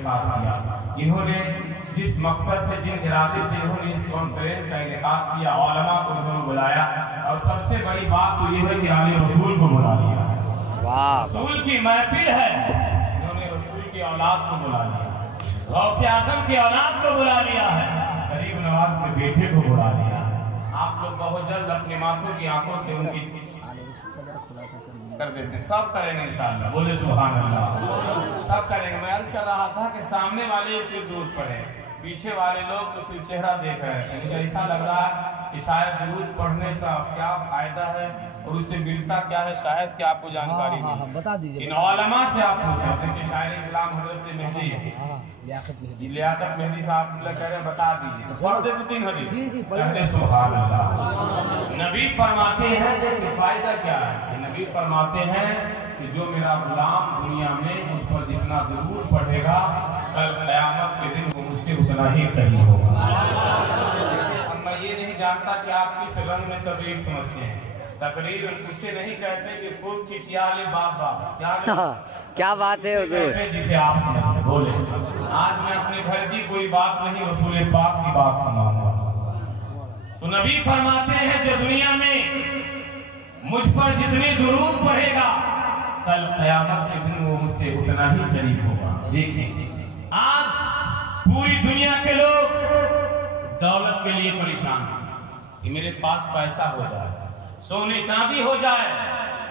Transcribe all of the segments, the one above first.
इंतखाब किया। इन्होंने जिस मकसद से, जिन इरादे से इन्होंने इस कॉन्फ्रेंस का इंतखाब किया, उलमा को इन्होंने बुलाया, और सबसे बड़ी बात तो ये है कि आले रसूल को बुला लिया। रसूल की महफिल है, इन्होंने रसूल की औलाद को बुला लिया, गौसे आजम की औलाद को बुला लिया है, गरीब नवाज के बेटे को बुला लिया। आप लोग बहुत जल्द अपने माथों की आंखों से उनकी कर देते हैं, सब करेंगे इंशाअल्लाह, बोले सुभान अल्लाह, सब करेंगे। मैं अर्ज कर रहा था कि सामने वाले सिर्फ दुरूद पढ़े, पीछे वाले लोग तो सिर्फ चेहरा देख रहे हैं। मुझे ऐसा लग रहा है कि शायद दुरूद पढ़ने का क्या फायदा है और उससे मिलता क्या है, शायद कि आपको जानकारी बता दीजिए। इन उलमा से आप पूछे कि शायर इस्लाम हज़रत मेहदी लियाकत मेहदी साहब कह रहे हैं, बता दीजिए, पढ़ दे 2-3 हदीस। कहते सुभान अल्लाह। नबी फरमाते हैं कि फायदा क्या है, नबी फरमाते हैं कि जो मेरा गुलाम दुनिया में उस पर जितना दुरूद पढ़ेगा, कल क़यामत के दिन वो मुझसे उतना ही करीब होगा। मैं ये नहीं जानता कि आप किस रंग में तकरीर समझते हैं। तकरीर उसे नहीं कहते कि खूब चिचियाले बाबा, क्या बात है हुजूर, जिसे आप समझते बोले। आज मैं अपने घर की कोई बात नहीं, रसूल पाक की बात सुनाऊंगा। तो नबी फरमाते हैं जो दुनिया में मुझ पर जितने दुरूद पढ़ेगा, कल क़यामत के दिन वो मुझसे उतना ही करीब होगा। देखिए आज पूरी दुनिया के लोग दौलत के लिए परेशान हैं कि मेरे पास पैसा हो जाए, सोने चांदी हो जाए,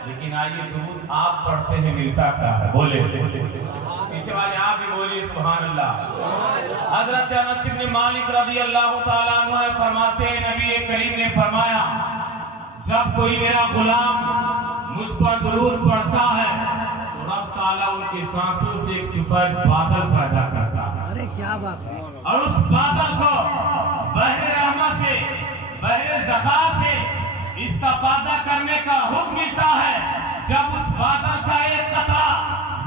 लेकिन आइए दुरूद आप पढ़ते हैं, मिलता क्या है, बोले पीछे वाले आप भी बोलिए सुभान अल्लाह। हजरत अनस इब्न मालिक रज़ी अल्लाह ताला अन्हु फरमाते हैं, नबी करीम ने फरमाया, जब कोई मेरा गुलाम मुझ पर दुरूद पढ़ता है तो रब ताला उनकी सांसों से एक सफेद बादल पैदा करता है। अरे क्या बात है। और उस बादल को बहरे रहमत से, बहरे ज़खा से इस्तिफादा करने का हुक्म मिलता है। जब उस बादल का एक कतरा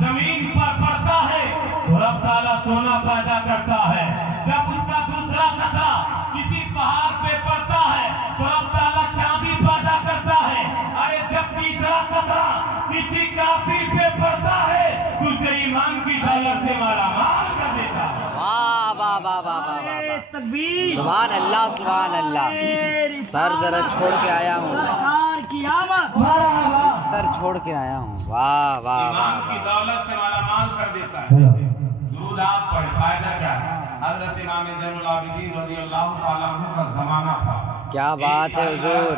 जमीन पर पड़ता है तो रब ताला सोना पैदा करता है। जब उसका दूसरा कतरा किसी पहाड़ पे पड़ता है तो रब ताला चांदी पैदा करता है। अरे जब तीसरा कतरा किसी काफिर पे पड़ता है तो उसे ईमान की दौलत से मालामाल कर देता है। वाह वाह वाह वाह वाह वाह, सुभान अल्लाह सुभान अल्लाह। सर दर्द छोड़ के आया हूँ, सर छोड़ के आया हूँ। वाह वाह वाह, की दौलत से मालामाल कर देता है। दुरूद आप पढ़े, फायदा क्या है। हजरत इमाम ज़ैनुल आबिदीन रज़ियल्लाहु ताला अन्हु का जमाना था। क्या बात है हुजूर।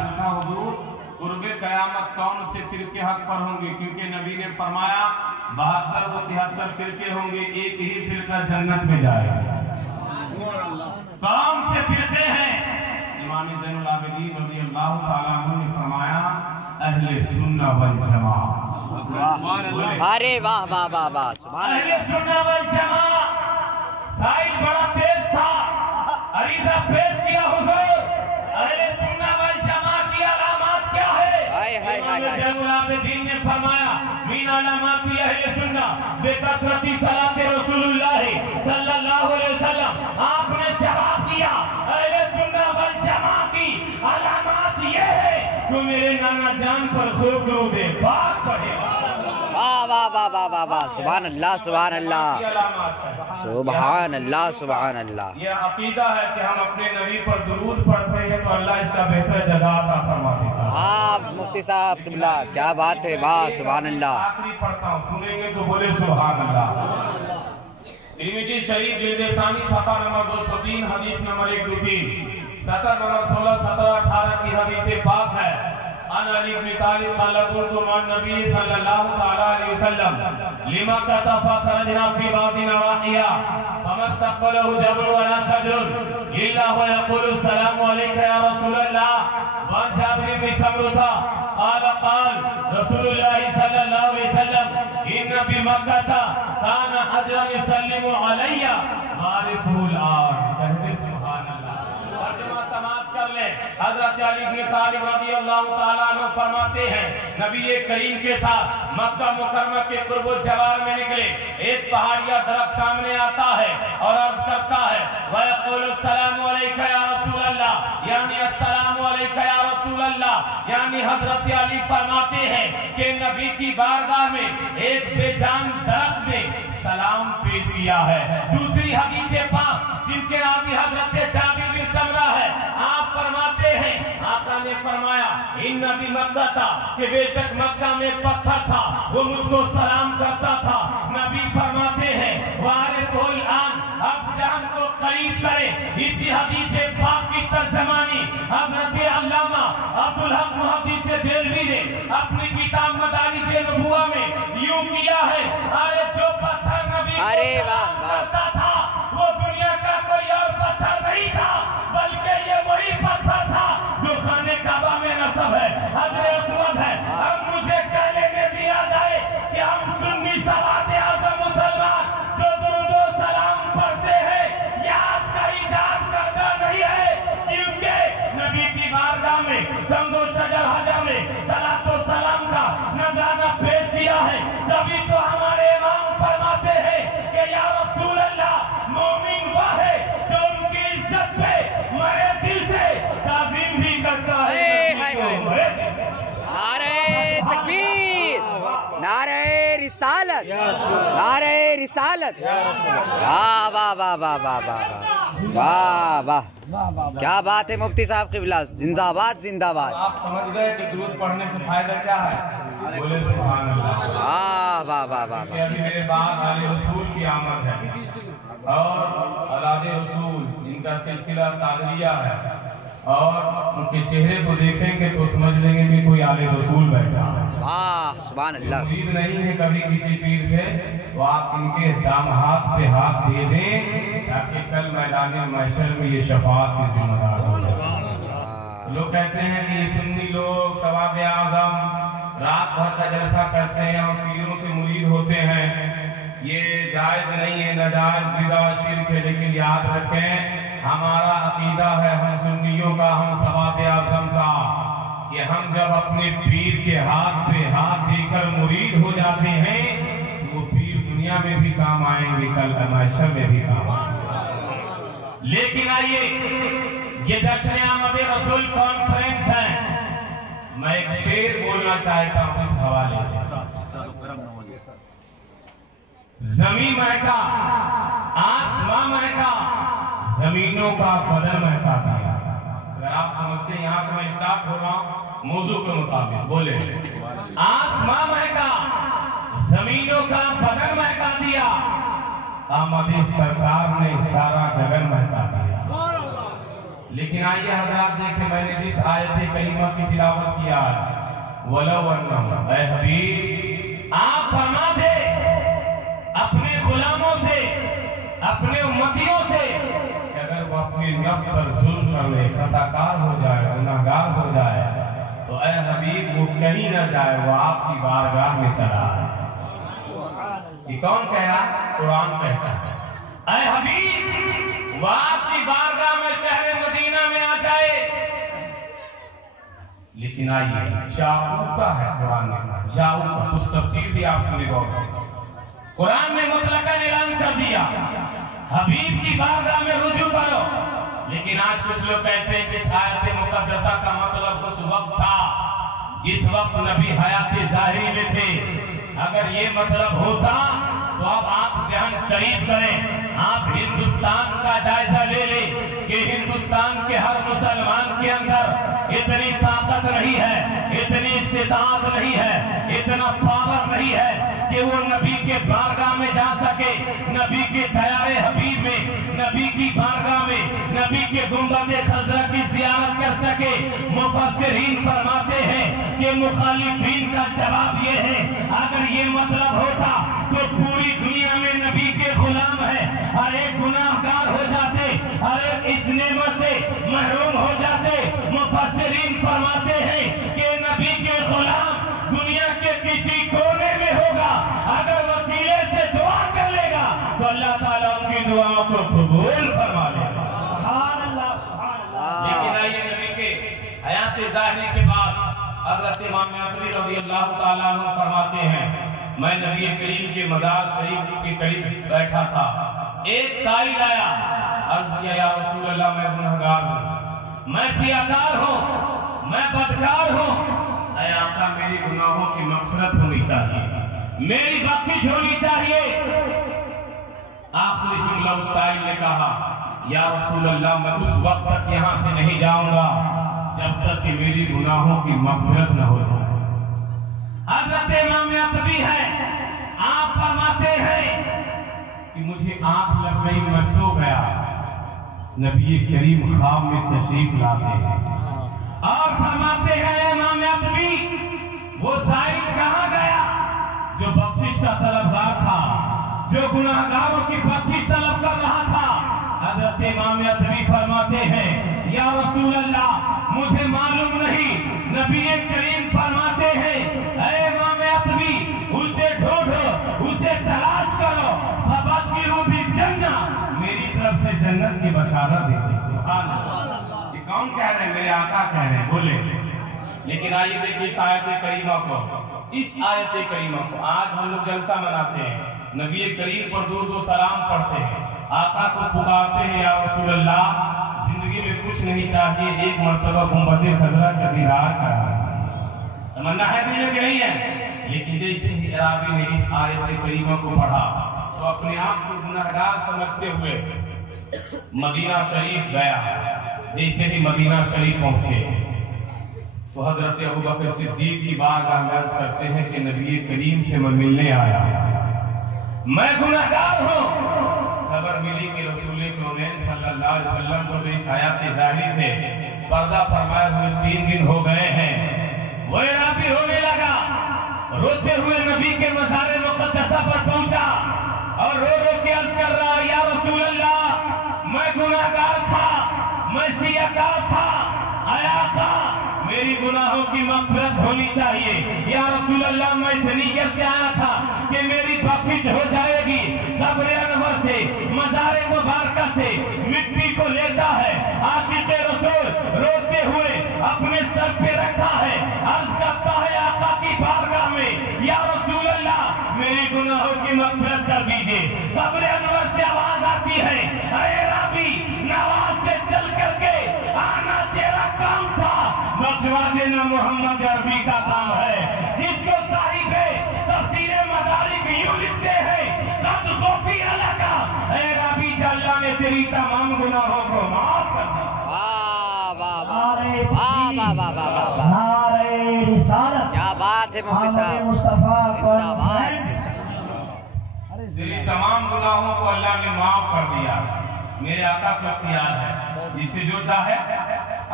कुर्बे क़यामत कौन से फिरके हक पर होंगे, क्योंकि नबी ने फरमाया 72 व 73 फिरके होंगे, एक ही फिरका जन्नत में जाएगा। कौन से फिरके हैं? इमाम ज़ैनुल आबिदीन रज़ियल्लाहु ताला अन्हु ने फरमाया अहले सुन्नह वल जमाअह। अरे वाह वाह वाह वाह, सुभान अहले सुन्नह वल जमाअह। साइड बड़ा तेज था, अरीज़ा पेश किया हुजूर। अहले सुन्नह वल जमाअह की अलामत क्या है? ज़ैनुल आबिदीन ने फरमाया मीन अलामाति अहले सुन्नह बेकसरती सलाते रसूलुल्लाह सल्लल्लाहु अलैहि वसल्लम। आपने जवाब दिया अहले सुन्नह वल जमाअह की अलामत ये है जो मेरे नाना जान पर खूब दुरूद पाक पढ़ेगा। वाह वाह वाह वाह वाह वाह, सुभान अल्लाह सुभान अल्लाह सुभान अल्लाह सुभान अल्लाह। ये अकीदा है कि हम अपने नबी पर दुरूद पढ़ते हैं तो अल्लाह इसका बेहतर जज़ा अता फरमा देता है। हाँ मुफ्ती साहब क्या बात है, वाह सुभान अल्लाह। आखिरी पढ़ता हूँ, सुनेंगे तो बोले सुभान अल्लाह। तिरमिज़ी शरीफ जिल्द सानी सफ़ा नंबर 203 हदीस नंबर 123, सतर नंबर 16, 17, 18 की हदीस पाक है। अन अली इब्न तालिब क़ाल कुन्तु मअन नबी सल्लल्लाहु तआला अलैहि वसल्लम लिमा कतफा खरजना फी बाज़ि नवाहिया फमस्तक़बलहु जबल वला शजरुन इल्ला व यक़ूलु अस्सलामु अलैका या रसूलल्लाह। व जाबिर बिन समरूता क़ाल रसूलुल्लाह सल्लल्लाहु अलैहि वसल्लम इन्ना बि मक्का काना हजरन युसल्लिमु अलैया मारिफुल आन। कहते सुभान अल्लाह। तर्जुमा समाअत कर ले। हजरत अली इब्न तालिब रज़ियल्लाहु ताला अन्हु फरमाते हैं नबी करीम के साथ मक्का मुकर्रमा के कुर्बो जवार में निकले। एक पहाड़िया दरख्त सामने आता है और अर्ज करता है व यक़ूलु अस्सलामु अलैका या रसूल अल्लाह, यानी अस्सलामु अलैका या रसूल अल्लाह। यानी हजरत अली फरमाते हैं कि नबी की बारगाह में एक बेजान दरख्त ने सलाम पेश किया है। दूसरी हदीस पाक जिनके रावी हजरत जाबिर बिन समरा है, आप फरमाते हैं, आका ने फरमाया इन नबी मक्का था कि बेशक मक्का में पत्थर था, वो मुझको सलाम करता था। नबी फरमाते हैं वारिकुल आन, अब से हमको करीब करें। इसी हदीस पाक की तर्जमानी हजरत अल्लामा अब्दुल हक मुहद्दिस देलवी ने अपनी किताब मदारिज नबुवा में यूं किया है, अरे जो पत्थर नबी को करता था वो दुनिया का कोई और पत्थर नहीं था, बल्कि ये वही पत्थर था जो खाने काबा में नस्ब है, हजरे अस्वद है। अब मुझे कह लेने दिया जाए कि हम सुन्नी सवाते आज़म मुसलमान जो दुरूद व सलाम पढ़ते हैं, ये आज का इजाद करता नहीं है, क्योंकि नबी की बारगाह में समदो शजर हजा में सलातो सलाम का नजराना पेश किया है। जभी तो हमारे इमाम फरमाते हैं कि या रसूल अल्लाह, मोमिन वह है जो उनकी इज्जत पे मरे दिल से ताज़ीम भी करता है। नारे तकबीर, नारे रिसालत, नारे रिसालत। वाह वाह वाह वाह वाह वाह वाह वाह, क्या बात है मुफ्ती साहब क़िबला, जिंदाबाद जिंदाबाद। आप समझ गए कि दुरूद पढ़ने से फायदा क्या है? बोले सुभान अल्लाह। वाह वाह वाह वाह। अभी मेरे बाद आले रसूल की आमद है और औलादे रसूल जिनका सिलसिला कादरिया है, और उनके चेहरे को देखेंगे तो समझ लेंगे कि कोई आले रसूल बैठा है। वाह सुभान अल्लाह। उम्मीद नहीं है कभी किसी पीर से, तो आप इनके दाम हाथ पे हाथ दे दें ताकि कल मैदान महशर में ये शफाअत की जिम्मेदार हो जाए। लोग कहते हैं कि ये सुन्नी लोग सवाद आज़म रात भर का जलसा करते हैं और पीरों से मुरीद होते हैं, ये जायज नहीं है, नाजायज बिदा शिर्क है। लेकिन याद रखें, हमारा अकीदा है हम सुन्नियों का, हम सवाद आज़म का, कि हम जब अपने पीर के हाथ पे हाथ देकर मुरीद हो जाते हैं, वो पीर दुनिया में भी काम आएंगे, कल महशर में भी काम आएंगे। लेकिन आइए, ये जश्न आमद रसूल कॉन्फ्रेंस है, मैं एक शेर बोलना चाहता हूँ इस हवाले से। जमीन महका, आसमां महका, जमीनों का बदन महका दिया। अगर आप समझते हैं यहाँ से मैं स्टार्ट हो रहा हूँ मौजू के मुताबिक, बोले आसमां महका, जमीनों का बदन महका दिया, आमदी सरकार ने सारा गगन महका दिया। लेकिन आइए हजरात देखें, मैंने जिस आयत करीमा की तिलावत किया, वलो अन्नहुम, ऐ हबीब आप फरमा दे अपने गुलामों से, अपने उम्मतियों से, अगर वो अपनी नफ्स पर जुल्म कर ले, खताकार हो जाए, गुनाहगार हो जाए, तो ऐ हबीब वो कहीं न जाए, वो आपकी बारगाह में चला है। ये कौन कह रहा? कुरान कहता है ऐ हबीब वो आपकी बारगाह में शहर मदीना में आ जाए। लेकिन आइए, जाऊका है कुरान में, जाऊका, कुछ तफसीर भी आप सुनिए गौर से। कुरान ने मुतलकन ऐलान कर दिया हबीब की बारगाह में रुजू करो। लेकिन आज कुछ लोग कहते हैं कि इस आयत मुकद्दसा का मतलब उस वक्त था जिस वक्त नबी हयात ज़ाहिरी में थे। अगर ये मतलब होता तो अब आप ज़हन करीब करें, आप हिंदुस्तान का जायजा ले लें कि हिंदुस्तान के हर मुसलमान के अंदर इतनी ताकत नहीं है, इतनी इस्तिताअत नहीं है, इतना पावर नहीं है कि वो नबी के बारगाह में जा सके, नबी के तैयारे हबीब में, नबी की बारगाह में, नबी के गुंबद खज़रा की ज़ियारत कर सके। मुफस्सिरीन फरमाते हैं कि मुखालिफीन का जवाब ये है, अगर ये मतलब होता तो पूरी दुनिया में नबी के गुलाम है, हर एक गुनाहगार हो जाते, हर एक इस नेमत से महरूम हो जाते। मुफस्सिरीन फरमाते हैं कि नबी के गुलाम दुनिया के किसी कोने में होगा, अगर वसीले से दुआ कर लेगा तो अल्लाह ताला उनकी दुआओं को कबूल फरमा लेगा। लेकिन आइए, नबी के हयात ज़ाहिरी के बाद हज़रत इमाम मातुरी रज़ियल्लाहु ताला अन्हु फरमाते हैं, मैं नबी करीम के मज़ार शरीफ के करीब बैठा था, एक साइल आया, अर्ज़ किया या रसूल अल्लाह मैं गुनहगार हूँ, मैं सियाकार हूँ, मैं बदकार हूँ, ऐ आका मेरी गुनाहों की मग़फ़िरत होनी चाहिए, मेरी बख्शिश होनी चाहिए। आखिरी जुमला उस साइल ने कहा, या रसूल अल्लाह, मैं उस वक्त तक यहाँ से नहीं जाऊंगा जब तक कि मेरी गुनाहों की मग़फ़िरत न हो जाए। हज़रत इमाम अतबी है, आप फरमाते हैं कि मुझे आंख लग गई, मैं सो गया। नबी करीम ख्वाब में तशरीफ लाते हैं और फरमाते हैं, इमाम अतबी, वो साइल कहाँ गया जो बख्शिश का तलबगार था, जो गुनाहगारों की बख्शिश तलब कर रहा था। हज़रत इमाम अतबी फरमाते हैं, या रसूल अल्लाह, मुझे मालूम नहीं। नबी करीम फरमाते हैं, ऐ इमाम अतबी, उसे ढूंढो, उसे तलाश करो, फबशिरू बिल-जन्नह, मेरी तरफ से जन्नत की बशारत दे। सुभान अल्लाह। ये कौन कह रहे हैं? मेरे आका कह रहे हैं, बोले। लेकिन आइए देखिए इस आयत करीमा को, इस आयत करीमा को। आज हम लोग जलसा मनाते हैं, नबी करीम पर दूर सलाम पढ़ते हैं, आका को पुकारते हैं, या रसूल अल्लाह, जिंदगी में कुछ नहीं चाहिए, एक मर्तबा गुंबद खजरा का दीदार करना। तमन्ना है दिल में कि नहीं है? लेकिन जैसे ही अराबी ने इस आयत करीमा को पढ़ा तो अपने आप को गुनाहगार समझते हुए मदीना शरीफ गया। जैसे ही मदीना शरीफ पहुंचे तो हजरत अबू बकर सिद्दीक की बारगाह में अर्ज करते हैं कि नबी करीम से मैं मिलने आया, मैं गुनाहगार हूँ। खबर मिली कि रसूल कौनैन सल्लल्लाहु अलैहि वसल्लम को तो इस हयात ज़ाहिरी से पर्दा फरमाए हुए 3 दिन हो गए हैं। वो अराबी रोने लगा, रोते हुए नबी के मज़ार मुक़द्दसा पर पहुंचा और रो रो के अर्ज कर रहा, या रसूल अल्लाह, मैं गुनाहगार था, मैं सियाकार था, आया था, मेरी गुनाहों की मग़फ़िरत होनी चाहिए। या रसूल अल्लाह, मैं इस नीयत से आया था कि मेरी बख्शिश हो जाएगी। कब्र अनवर से, मज़ार मुबारक से मिट्टी को लेता है, आशिक़ रसूल रोते हुए अपने सर पे रखा है, अर्ज करता है आका की बारगाह में, या रसूल अल्लाह, मेरी गुनाहों की मग़फ़िरत कर दीजिए। कब्र अनवर से आवाज आती है, अरे राबी, नवाज से चल करके आना तेरा काम था, बचवा देना मोहम्मद अरबी का काम है। जिसको साहिबे तफसीरे मदारिक यूं लिखते हैं, कद ग़ुफ़िर लका, ऐ राबी, अल्लाह ने तेरी तमाम गुनाहों को माफ कर दिया। वाह वाह वाह वाह वाह वाह वाह, नारे रिसालत, क्या बात है मुफ्ती साहब, मुस्तफा जिंदाबाद। तेरी तमाम गुनाहों को अल्लाह ने माफ कर दिया। मेरे आका को इख्तियार है, जिसे जो चाहे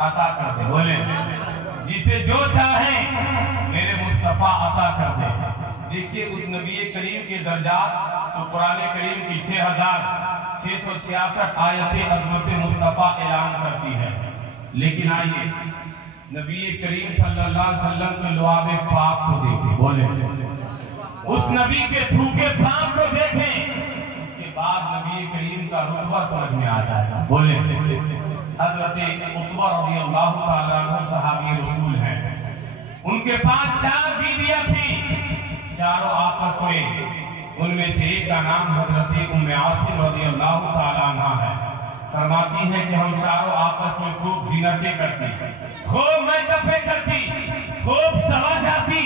अता कर दे। बोले, जिसे जो चाहे मेरे मुस्तफा अता कर दे। देखिए उस नबी करीम के दर्जात तो कुरान करीम की 6666 आयतें अज़मत मुस्तफा ऐलान करती है। लेकिन आइए नबी करीम सल्लल्लाहु अलैहि वसल्लम के लुआब पाक को देखें। बोले, उस नबी के थूके पाक को देखें, उसके बाद नबी करीम का रुतबा समझ में आ जाएगा। बोले, हज़रत उतबा रज़ियल्लाहु ताला अन्हु सहाबी रसूल हैं, उनके पास 4 बीवियां थी, चारों आपस में, उनमें से एक का नाम हज़रत उम्मे आसिम रज़ियल्लाहु ताला अन्हा है। फरमाती हैं कि हम चारों आपस में खूब ज़ीनतें करती, खूब मेकअप करती, खूब सवा जाती,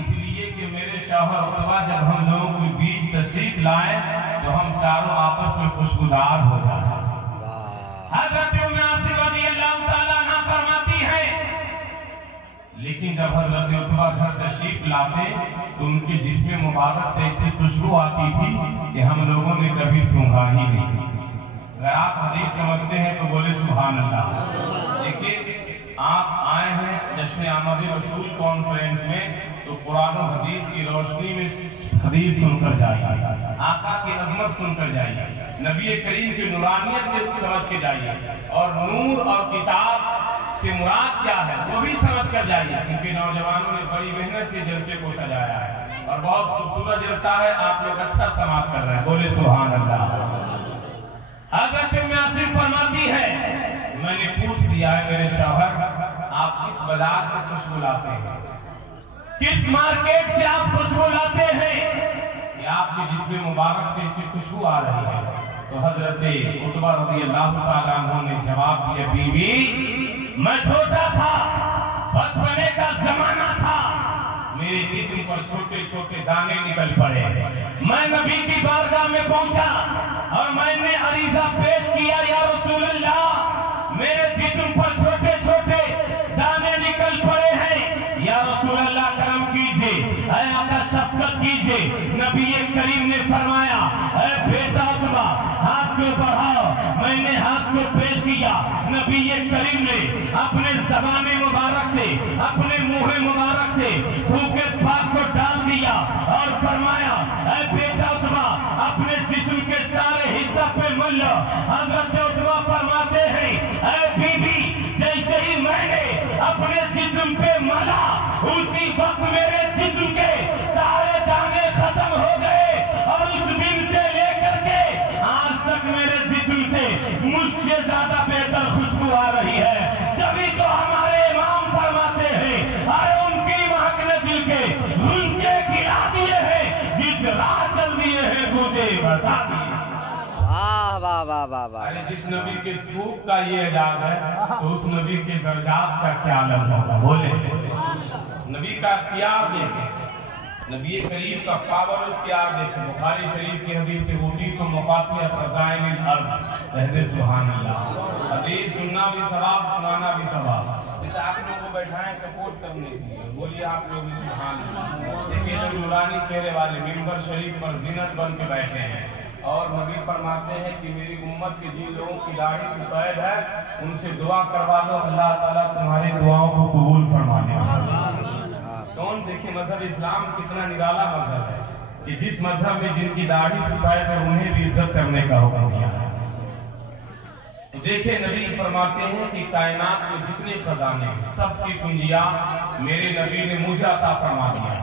इसलिए कि मेरे शौहर उतबा जब हम लोगों के बीच तशरीफ लाए तो हम चारों आपस में खुशबूदार हो जाए। हज़रत उम्मे आसिम रज़ियल्लाहु ताला अन्हा फरमाती है, लेकिन जब हज़रत उतबा घर तशरीफ लाते तो उनके जिस्म मुबारक से ऐसी खुशबू आती थी कि हम लोगों ने कभी सूंघा ही नहीं। अगर आप हदीस समझते हैं तो बोले सुभान अल्लाह। देखिए आप आए हैं जश्न आमद रसूल कॉन्फ्रेंस में, तो कुरान और हदीस की रोशनी में हदीस सुनकर जाइए, आका की अजमत सुनकर जाइए, नबी करीम की नूरानियत को समझ के जाइए, और नूर और किताब से मुराद क्या है वो भी समझ कर जाइए। क्योंकि नौजवानों ने बड़ी मेहनत से जलसे को सजाया है और बहुत खूबसूरत जलसा है, आप लोग अच्छा समाप्त कर रहे हैं। बोले सुभान अल्लाह। हज़रत उम्मे आसिम फरमाती है, मैंने पूछ दिया है मेरे शौहर, आप किस बाजार से खुशबू लाते हैं, किस मार्केट से आप खुशबू लाते हैं कि आपके जिस्म मुबारक से इसी खुशबू आ रही है? तो हज़रत उतबा रज़ियल्लाहु ताला अन्हु ने जवाब दिया, बीवी, मैं छोटा था, बचपने का जमाना था, मेरे जिस्म पर छोटे छोटे दाने निकल पड़े, मैं नबी की बारगाह में पहुंचा, اور میں نے عریضہ پیش کیا یا رسول اللہ میرے جسم پر چھوٹے چھوٹے دانے نکل پڑے ہیں، یا رسول اللہ کرم کیجئے، اے آقا شفقت کیجئے۔ نبی کریم نے فرمایا اے بیٹا عتبہ ہاتھ کو بڑھاؤ۔ میں نے ہاتھ کو پیش کیا، نبی کریم نے اپنے زبان مبارک سے اپنے منہ مبارک سے تھوک پاک کو ڈال دیا اور فرمایا اے بیٹا عتبہ اپنے جسم کے سارے حصہ پہ مل لو۔ حضرت عتبہ فرماتے ہیں اے بی بی جیسے ہی میں نے اپنے جسم پہ ملا اسی وقت میرے جسم کے سارے دانے ختم ہو گئے، اور اس دن سے لے کر کے آج تک میرے جسم سے مجھ سے زیادہ بہتر خوشبو آ رہی ہے۔ جبھی تو ہمارے امام فرماتے ہیں آئے ان کی مہک نے دل کے غنچے کھلا دیے ہیں، جس راہ چل دیے ہیں مجھے بسا دیے۔ واہ واہ واہ واہ واہ، جس نبی کے تھوک کا یہ اعجاز ہے تو اس نبی کے درجات کا کیا عالم ہوگا؟ بولے نبی کا اختیار دیکھیں، نبی کریم کا پاور اختیار دیکھیں۔ بخاری شریف کی حدیث سے ہوتی تو مفاتیح خزائن الارض، کہتے سبحان اللہ۔ حدیث سننا بھی ثواب، سنانا بھی ثواب۔ آپ لوگوں کو بیٹھائیں سپورٹ کرنے کے لیے، بولیے آپ لوگ بھی سبحان اللہ۔ دیکھیے جو نورانی چہرے والے منبر شریف پر زینت بن کے بیٹھے ہیں، اور نبی فرماتے ہیں کہ میری امت کے جن لوگوں کی داڑھی سفید ہے ان سے دعا کروا دو، اللہ تعالیٰ تمہاری دعاؤں کو قبول فرما لے۔ کون دیکھیں مذہب اسلام کتنا نرالا مذہب ہے کہ جس مذہب میں جن کی داڑھی سفید ہے انہیں بھی عزت کرنے کا حکم دیا ہے۔ دیکھیں نبی فرماتے ہیں کہ کائنات میں جتنے خزانے سب کی کنجیات میرے نبی نے مجھے عطا فرما دیا۔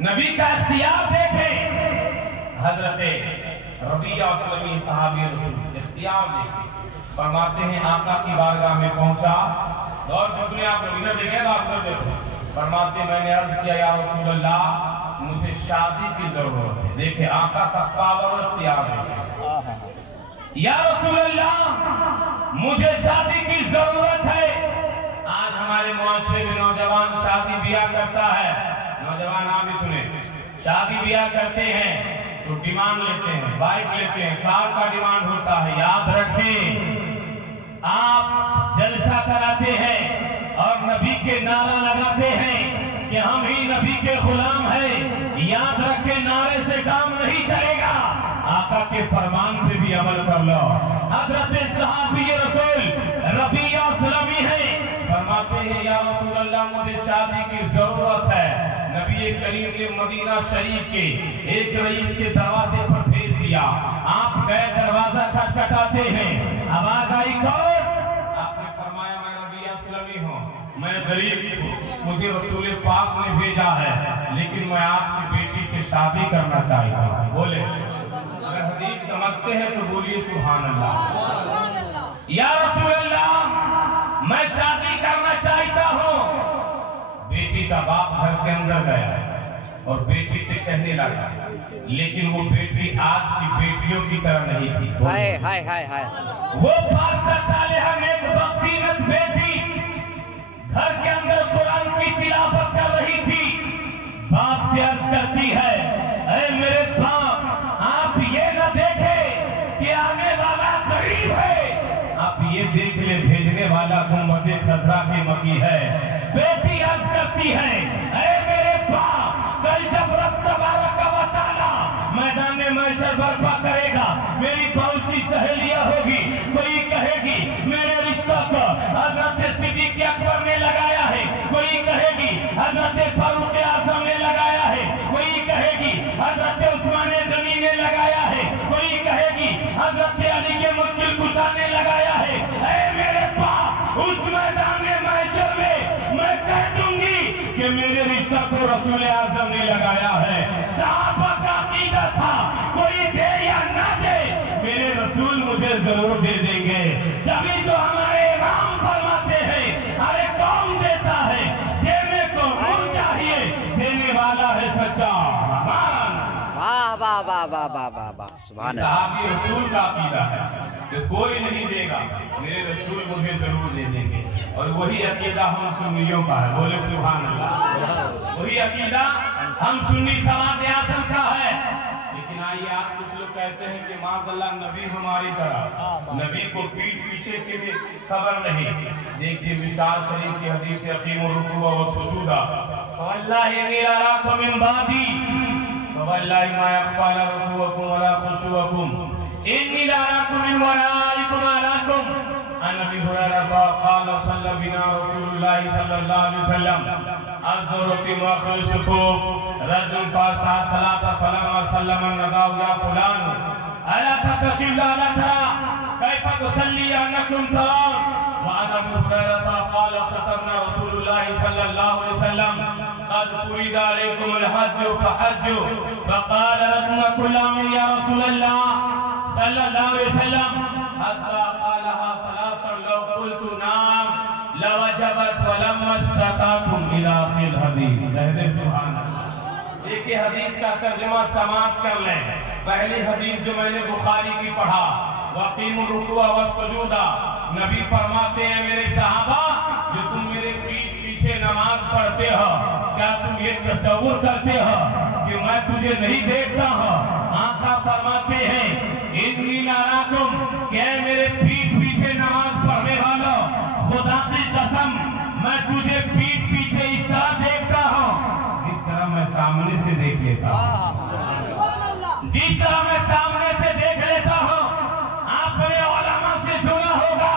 نبی کا اختیار دیکھیں، حضرت ربیعہ اسلمی صحابی رسول اختیار دیکھیں، فرماتے ہیں آقا کی بارگاہ میں پہنچا، غور سے سنیں آپ لوگ، ادھر دیکھیں بات کر دیتے، فرماتے میں نے عرض کیا یا رسول اللہ مجھے شادی کی ضرورت ہے۔ دیکھیں آقا کا پاور اختیار دیکھیں، یا رسول اللہ مجھے شادی کی ضرورت ہے۔ آج ہمارے معاشرے میں نوجوان شادی بیاہ کرتا ہے، نوجوان آپ بھی سنیں، شادی بیاہ کرتے ہیں تو ڈیمانڈ لیتے ہیں، بائک لیتے ہیں، کار کا ڈیمانڈ ہوتا ہے۔ یاد رکھیں آپ جلسہ کراتے ہیں اور نبی کے نعرہ لگاتے ہیں کہ ہم ہی نبی کے غلام ہیں، یاد رکھیں نعرے سے کام نہیں چلے گا، آقا کے فرمان پہ بھی عمل کر لو۔ حضرت صحابی رسول ربیعہ اسلمی ہیں، فرماتے ہیں یا رسول اللہ مجھے شادی کی ضرورت ہے۔ نبی کریم نے مدینہ شریف کے ایک رئیس کے دروازے پر بھیج دیا، آپ گئے دروازہ کھٹکھٹاتے ہیں، آواز آئی کون؟ آپ نے فرمایا میں ربیعہ اسلمی ہوں، میں غریب ہوں، مجھے رسول پاک نے بھیجا ہے لیکن میں آپ کی بیٹی سے شادی کرنا چاہتا ہوں۔ بولے اگر حدیث سمجھتے ہیں تو بولیے سبحان اللہ۔ یا رسول اللہ میں شادی کرنا چاہتا ہوں۔ بیٹی کا باپ گھر کے اندر گیا اور بیٹی سے کہنے لگا، لیکن وہ بیٹی آج کی بیٹیوں کی طرح نہیں تھی۔ ہائے ہائے ہائے ہائے، وہ 5 صالحہ نیک بختینت بیٹی گھر کے اندر قرآن کی تلاوت کر رہی تھی، باپ سے عرض کرتی ہے اے میرے باپ آپ یہ نہ دیکھیں کہ آنے والا قریب ہے، آپ یہ دیکھ لے بھیجنے والا گنبد خضرا کی مکی ہے۔ بیٹی عرض کرتی ہے اے میرے باپ کل جب رب تبارک و تعالی میدان محشر برپا کرے گا میری بہت سی سہیلیاں ہوگی، کوئی کہے گی میرے رشتہ کو حضرت صدیق اکبر نے لگایا ہے، کوئی کہے گی حضرت فاروق اعظم نے لگایا ہے، کوئی کہے گی حضرت عثمان غنی نے لگایا ہے، کوئی کہے گی حضرت علی کے مشکل کشا نے لگایا ہے۔ اے میرے باپ اس میدان محشر میں کہہ دوں گی کہ میرے رشتہ کو رسول اعظم نے لگایا ہے۔ صحابہ کا عقیدہ تھا کوئی دے یا نہ دے میرے رسول مجھے ضرور دے دیں گے۔ جبھی تو ہمارے امام فرماتے ہیں ارے کون دیتا ہے، دینے کو وہ چاہیے، دینے والا ہے سچا رحمان۔ واہ واہ واہ واہ واہ واہ واہ، سبحان اللہ۔ صحابی رسول کا عقیدہ ہے کہ کوئی نہیں دے گا، میرے رسول مجھے ضرور دے دیں گے، اور وہی عقیدہ ہم سنیوں کا ہے۔ بولے سبحان اللہ۔ وہی عقیدہ ہم سنی سواد اعظم کا ہے، لیکن آئیے آج کچھ لوگ کہتے ہیں کہ معاذ اللہ نبی ہماری طرح، نبی کو پیٹ پیچھے کے خبر نہیں۔ دیکھیے مشکوٰۃ شریف کی حدیث اقیموا الرکوع والسجود فواللہ انی اراکم من بعدی فواللہ ما یخفی رکوعکم ولا خشوعکم انی اراکم من ورائکم اراکم۔ عن ابی ہریرہ قال صلی بنا رسول اللہ صلی اللہ علیہ وسلم الظہر فی مؤخر الصفوف رجل فاسع الصلاۃ فلما سلم النداء یا فلان الا تتقون لا ترى كيف تصلي انكم ترون۔ وعن ابي هريره قال خطبنا رسول الله صلى الله عليه وسلم قد فرض عليكم الحج فحجوا فقال لنا كل من يا رسول الله صلى الله عليه وسلم حتى قالها ثلاثا لو قلت نعم لوجبت ولما استطعتم الى اخر الحديث۔ سبحان اللہ۔ ایک حدیث کا ترجمہ سماعت کر لیں۔ پہلی حدیث جو میں نے بخاری کی پڑھا وَقِيمُوا الرُّكُوعَ وَالسُّجُودَ، نبی فرماتے ہیں میرے صحابہ جو تم میرے پیٹ پیچھے نماز پڑھتے ہو، کیا تم یہ تصور کرتے ہو کہ میں تجھے نہیں دیکھتا ہوں؟ آقا فرماتے ہیں انی ناراکم، کہ اے میرے پیٹ پیچھے نماز پڑھنے والوں، خدا کی قسم میں تجھے پیٹ پیچھے اس طرح دیکھتا ہوں جس طرح میں سامنے سے دیکھ لیتا ہوں، جس طرح میں سامنے سے دیکھ لیتا ہوں۔ آپ نے علماء سے سنا ہوگا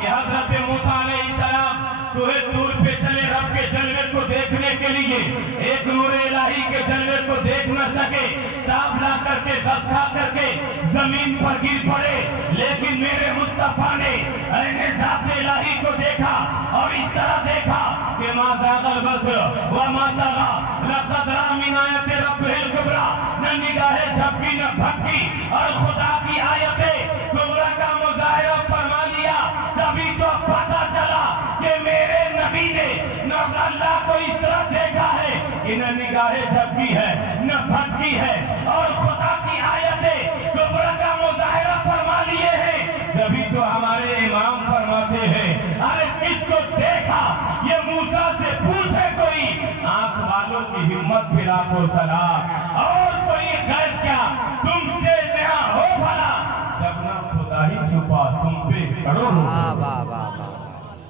کہ حضرت موسیٰ علیہ السلام کوہ طور پہ چلے رب کے جلوے کو دیکھنے کے لیے، ایک نور الہی کے جلوے کو دیکھ نہ سکے، تاب لا کر کے خس کھا کر کے زمین پر گر پڑے، لیکن میرے مصطفیٰ نے عین ذات الہی کو دیکھا اور اس طرح دیکھا کہ ما زاغ البصر وما طغى لقد رأى من آیت ربہ الکبریٰ، نہ نگاہیں جھپکی نہ بھٹکی اور خدا کی آیت کبریٰ کا مظاہرہ فرما لیا۔ تبھی تو پتہ چلا کہ میرے نبی نے نہ اللہ کو اس طرح دیکھا ہے کہ نہ نگاہیں جھپکی ہے نہ بھٹکی ہے اور خدا کی آیت کبریٰ کا مظاہرہ فرما لیے ہیں۔ جبھی تو ہمارے امام فرماتے ہیں ارے کس کو دیکھا؟ یہ موسیٰ سے پوچھے کوئی، آنکھ والوں کی ہمت پھر کو سلام، اور کوئی غیر کیا تم سے نیا ہو بھلا، جب نہ خدا ہی چھپا تم پہ کھڑو ہو۔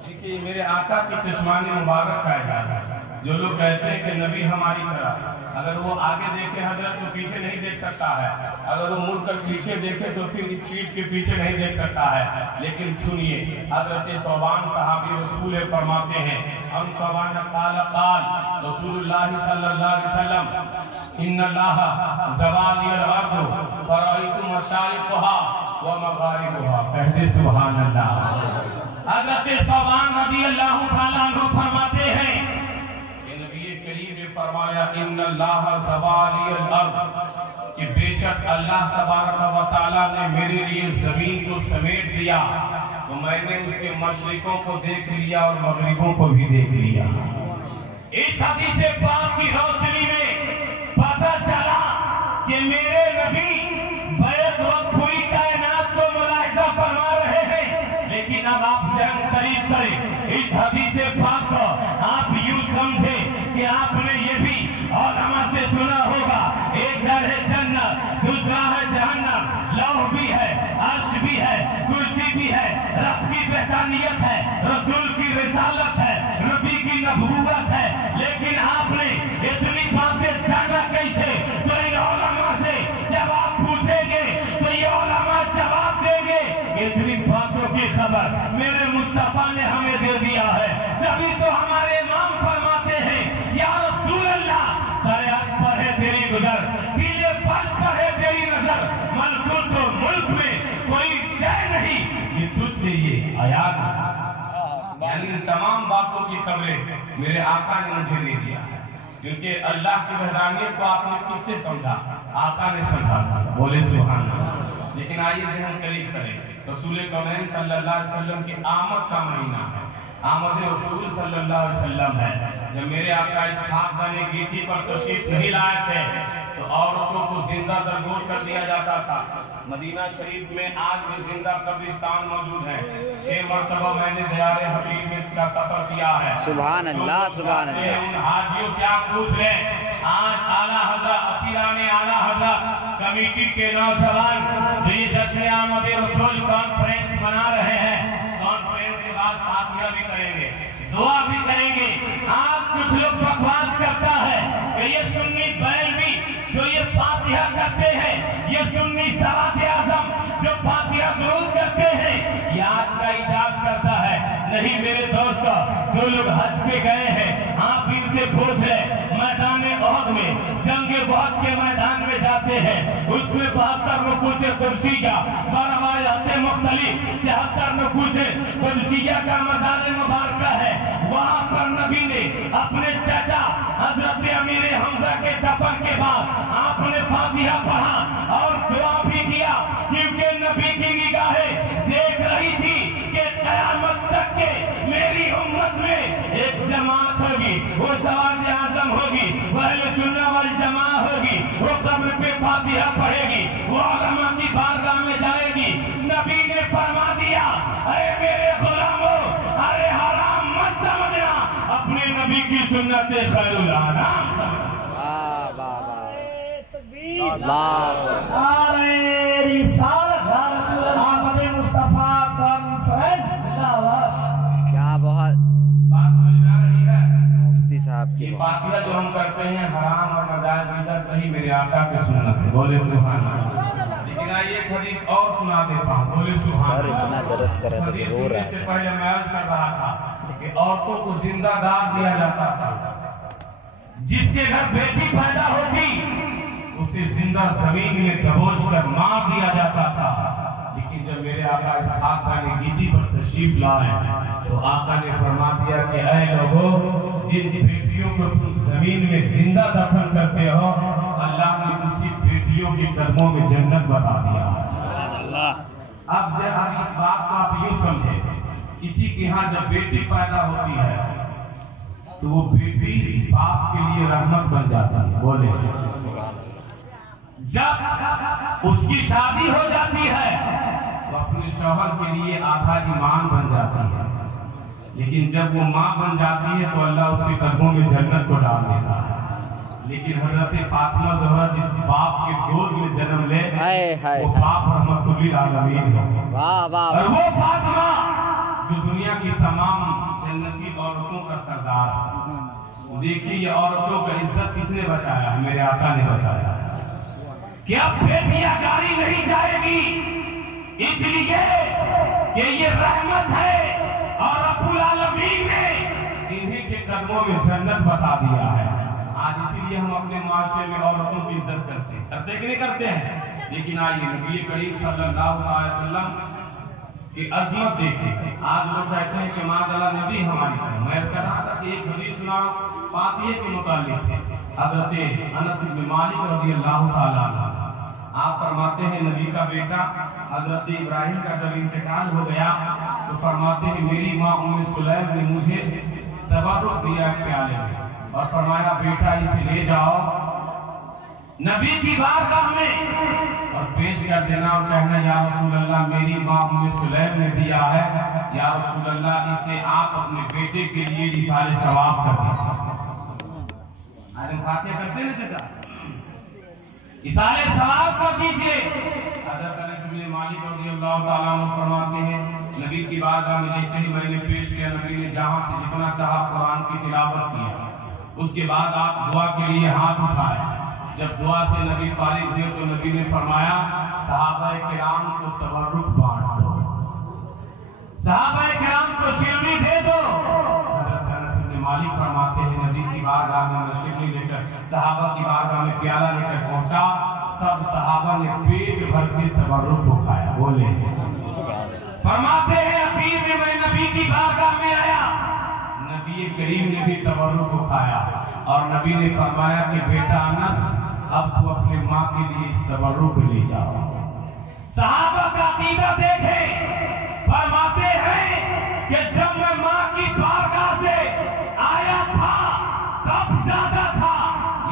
دیکھیے میرے آقا کی چشمان مبارک کا اعزاز ہے۔ جو لوگ کہتے ہیں کہ نبی ہماری طرح، اگر وہ آگے دیکھے حضرت تو پیچھے نہیں دیکھ سکتا ہے، اگر وہ مڑ کر پیچھے دیکھے تو پھر اس پیٹھ کے پیچھے نہیں دیکھ سکتا ہے۔ لیکن سنیے حضرت ثوبان صحابی رسول فرماتے ہیں ہم ثوبان قال رسول اللہ صلی اللہ علیہ وسلم ان اللہ زوال الارض فرأیت مشارقها ومغاربها، کہتے سبحان اللہ۔ حضرت ثوبان رضی اللہ تعالیٰ عنہ فرماتے ہیں کریم نے فرمایا ان اللہ زوالی الارض، کہ بے شک اللہ تبارک و تعالیٰ نے میرے لیے زمین کو سمیٹ دیا تو میں نے اس کے مشرقوں کو دیکھ لیا اور مغربوں کو بھی دیکھ لیا۔ اس حدیث پاک کی روشنی میں پتہ چلا کہ میرے نبی بیک وقت پوری کائنات کو ملاحظہ فرما رہے ہیں، لیکن اب آپ ذہن قریب کریں اس حدیث پاک کو، آپ یوں سمجھے کہ آپ نے یہ بھی علماء سے سنا ہوگا ایک گھر ہے جنت، دوسرا ہے جہنم، لوح بھی ہے، عرش بھی ہے، کرسی بھی ہے، رب کی وحدانیت ہے، رسول کی رسالت ہے، نبی کی نبوت ہے، لیکن آپ نے اتنی باتیں جانا کیسے؟ تو ان علماء سے جب آپ پوچھیں گے تو یہ علماء جواب دیں گے اتنی باتوں کی خبر میرے مصطفیٰ نے ہمیں دے دیا ہے۔ تبھی تو ہمارے امام فرماتے ہیں یا رسول اللہ سر عرش پر ہے تیری گزر، دل فرش پر ہے تیری نظر، ملکوت و ملک میں کوئی شے نہیں یہ تجھ سے یہ آیات ہے۔ یعنی ان تمام باتوں کی خبریں میرے آقا نے مجھے دے دیا ہے، کیونکہ اللہ کی وحدانیت کو آپ نے کس سے سمجھا؟ آقا نے سمجھا، بولے سبحان اللہ۔ لیکن آئیے ذہن قریب کریں، رسول کونین صلی اللہ علیہ وسلم کی آمد کا مہینہ ہے، آمد رسول صلی اللہ علیہ وسلم ہے۔ جب میرے آقا اس خاکدان گیتی پر تشریف نہیں لائے تھے تو عورتوں کو زندہ درگور کر دیا جاتا تھا۔ مدینہ شریف میں آج بھی زندہ قبرستان موجود ہے۔ 6 مرتبہ میں نے دیار حبیب میں اس کا سفر کیا ہے۔ سبحان اللہ، سبحان اللہ۔ ان حاجیوں سے آپ پوچھ لیں آج اعلیٰ حضرت اسیران اعلیٰ حضرت کمیٹی کے نوجوان جو یہ جشن آمد رسول کانفرنس منا رہے ہیں، کانفرنس کے بعد فاتحہ بھی کریں گے، دعا بھی کریں گے۔ آج کچھ لوگ بکواس کرتا ہے کہ یہ سنی بیل بھی جو یہ فاتحہ کرتے ہیں، یہ سنی سواد اعظم جو فاتحہ درود کرتے ہیں، یہ آج کا ایجاد کرتا ہے۔ نہیں میرے دوستو، جو لوگ حج پہ گئے ہیں آپ ان سے پوچھ لیں، میدان احد میں جنگ احد کے میدان میں جاتے ہیں، اس میں 72 نفوس قدسیہ بروایات مختلف 73 نفوس قدسیہ کا مزار مبارکہ ہے۔ وہاں پر نبی نے اپنے چچا حضرت امیر حمزہ کے دفن کے بعد آپ نے فاتحہ پڑھا اور دعا بھی کیا، کیونکہ نبی کی نگاہیں دیکھ رہی تھی کہ قیامت تک کے میری امت میں ایک جماعت ہوگی، وہ سواد اعظم ہوگی، وہ اہل سنت والجماعت ہوگی، وہ قبر پہ فاتحہ پڑھے گی، وہ علماء کی بارگاہ میں جائے گی۔ نبی نے فرما دیا، اے میرے غلاموں، ارے حرام مت سمجھنا، اپنے نبی کی سنت خیر الانام سمجھنا۔ نعرہ رسالت آمد مصطفیٰ کانفرنس۔ کیا بہت بات سمجھ میں آ رہی ہے؟ مفتی صاحب کی یہ فاتحہ جو ہم کرتے ہیں حرام اور ناجائز بدعت نہیں، میرے آقا کی سنت ہے، بولے سبحان اللہ۔ لیکن آئیے ایک حدیث اور سنا دیتا ہوں، بولے سبحان اللہ۔ سر اتنا درد کرے تو حدیث ضرور سننے ہے۔ سے پہلے میں عرض کر رہا تھا کہ عورتوں کو زندہ دار دیا جاتا تھا، جس کے گھر بیٹی پیدا ہوتی اسے زندہ زمین میں دبوچ کر مار دیا جاتا تھا۔ لیکن جب میرے آقا اسحاق خان گیتی پر تشریف لائے تو آقا نے فرما دیا کہ اے لوگوں، جن بیٹیوں کو تم زمین میں زندہ دفن کرتے ہو، اللہ نے اسی بیٹیوں کے قدموں میں جنت بتا دیا۔ اب اس بات کو آپ یوں سمجھیں، کسی کے ہاں جب بیٹی پیدا ہوتی ہے تو وہ بیٹی باپ کے لیے رحمت بن جاتی ہے، بولے۔ جب اس کی شادی ہو جاتی ہے تو اپنے شوہر کے لیے آدھا ایمان بن جاتی ہے، لیکن جب وہ ماں بن جاتی ہے تو اللہ اس کے قدموں میں جنت کو ڈال دیتا ہے۔ لیکن حضرت فاطمہ زہرا جس باپ کے گود میں جنم لے وہ باپ رحمت للعالمین ہے، اور وہ فاطمہ جو دنیا کی تمام جنتی عورتوں کا سردار ہے۔ دیکھیے یہ عورتوں کا عزت کس نے بچایا؟ میرے آقا نے بچایا کہ اب بیٹیاں گاڑی نہیں جائے گی، اس لیے کہ یہ رحمت ہے اور رب العالمین نے انہیں کے قدموں میں جنت بتا دیا ہے۔ آج اسی لیے ہم اپنے معاشرے میں عورتوں کی عزت کرتے کہ نہیں کرتے ہیں؟ لیکن آئیے نبی کریم صلی اللہ علیہ وسلم کی عظمت دیکھیں۔ آج لوگ کہتے ہیں کہ معاذ اللہ نبی ہماری طرح۔ میں کہہ رہا تھا کہ ایک حدیث سناؤ فاتحہ کے متعلق سے، حضرت انس بن مالک رضی اللہ تعالیٰ عنہ آپ فرماتے ہیں نبی کا بیٹا حضرت ابراہیم کا جب انتقال ہو گیا تو فرماتے ہیں میری ماں ام سلیم نے مجھے تبرک دیا پیالے میں اور فرمایا بیٹا اسے لے جاؤ نبی کی بارگاہ میں اور پیش کر دینا اور کہنا یا رسول اللہ میری ماں ام سلیم نے دیا ہے، یا رسول اللہ اسے آپ اپنے بیٹے کے لیے اِثار ثواب کر دیجیے۔ آج ہم فاتحہ کرتے ہیں چچا، اِثار ثواب کر دیجیے۔ حضرت انس بن مالک رضی اللہ تعالیٰ عنہ فرماتے ہیں نبی کی بارگاہ میں جیسے ہی میں نے پیش کیا، نبی نے جہاں سے جتنا چاہا قرآن کی تلاوت کیا، اس کے بعد آپ دعا کے لیے ہاتھ اٹھائے۔ جب دعا سے نبی فارغ ہوئے تو نبی نے فرمایا صحابہ کرام کو تبرک بانٹ دو، صحابہ کرام کو شیرنی دے دو۔ حضرت انس بن مالک فرماتے ہیں نبی کی بارگاہ میں شیرنی لے کر صحابہ کی بارگاہ میں پیالہ لے کر پہنچا، سب صحابہ نے پیٹ بھر کے تبرک کو کھایا، بولے۔ فرماتے ہیں اخیر میں نبی کی بارگاہ میں آیا، نبی کریم نے بھی تبرک کو کھایا اور نبی نے فرمایا کہ بیٹا انس اب تو اپنے ماں کے لیے اس تبرک کو لے جاؤ۔ صحابہ کا عقیدہ دیکھیں، فرماتے ہیں کہ جب میں ماں کی بارگاہ سے آیا تھا تب زیادہ تھا،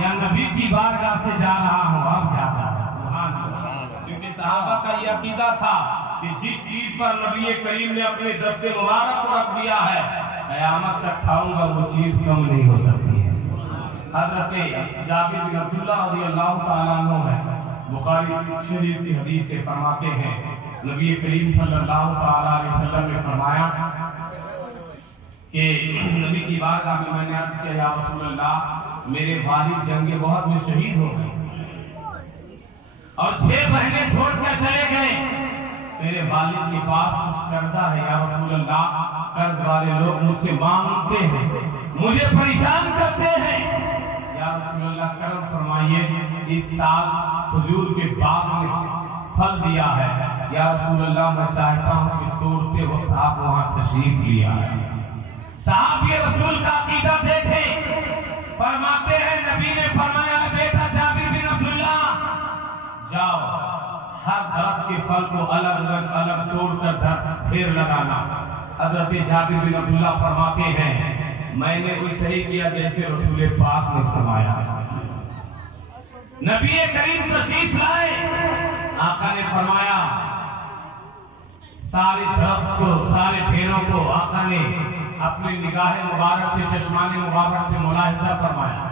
یا نبی کی بارگاہ سے جا رہا ہوں اب زیادہ ہے، سبحان اللہ۔ کیونکہ صحابہ کا یہ عقیدہ تھا کہ جس چیز پر نبی کریم نے اپنے دست مبارک کو رکھ دیا ہے قیامت تک کھاؤں گا وہ چیز کم نہیں ہو سکتی ہے۔ حضرت جابر بن عبداللہ رضی اللہ تعالیٰ عنہ ہے، بخاری شریف کی حدیث سے فرماتے ہیں نبی کریم صلی اللہ تعالیٰ علیہ وسلم نے فرمایا کہ نبی کی بارگاہ میں میں نے عرض کیا یا رسول اللہ میرے والد جنگ بہت میں شہید ہو گئے اور 6 بہنیں چھوڑ کر چلے گئے، میرے والد کے پاس کچھ قرضہ ہے یا رسول اللہ، قرض والے لوگ مجھ سے مانگتے ہیں، مجھے پریشان کرتے ہیں، یا رسول اللہ کرم فرمائیے اس سال کھجور کے باغ میں پھل دیا ہے، یا رسول اللہ میں چاہتا ہوں کہ توڑتے وقت آپ وہاں تشریف لیا ہے۔ صحابی رسول کا عقیدہ دیکھیں، فرماتے ہیں نبی نے فرمایا بیٹا جابر بن عبداللہ جاؤ ہر درخت کے پھل کو الگ الگ توڑ کر ڈھیر لگانا۔ حضرت جابر بن عبداللہ فرماتے ہیں میں نے ویسے ہی کیا جیسے رسول پاک نے فرمایا۔ نبی کریم تشریف لائے، آقا نے فرمایا سارے درخت کو سارے ڈھیروں کو آقا نے اپنی نگاہ مبارک سے چشمان مبارک سے ملاحظہ فرمایا،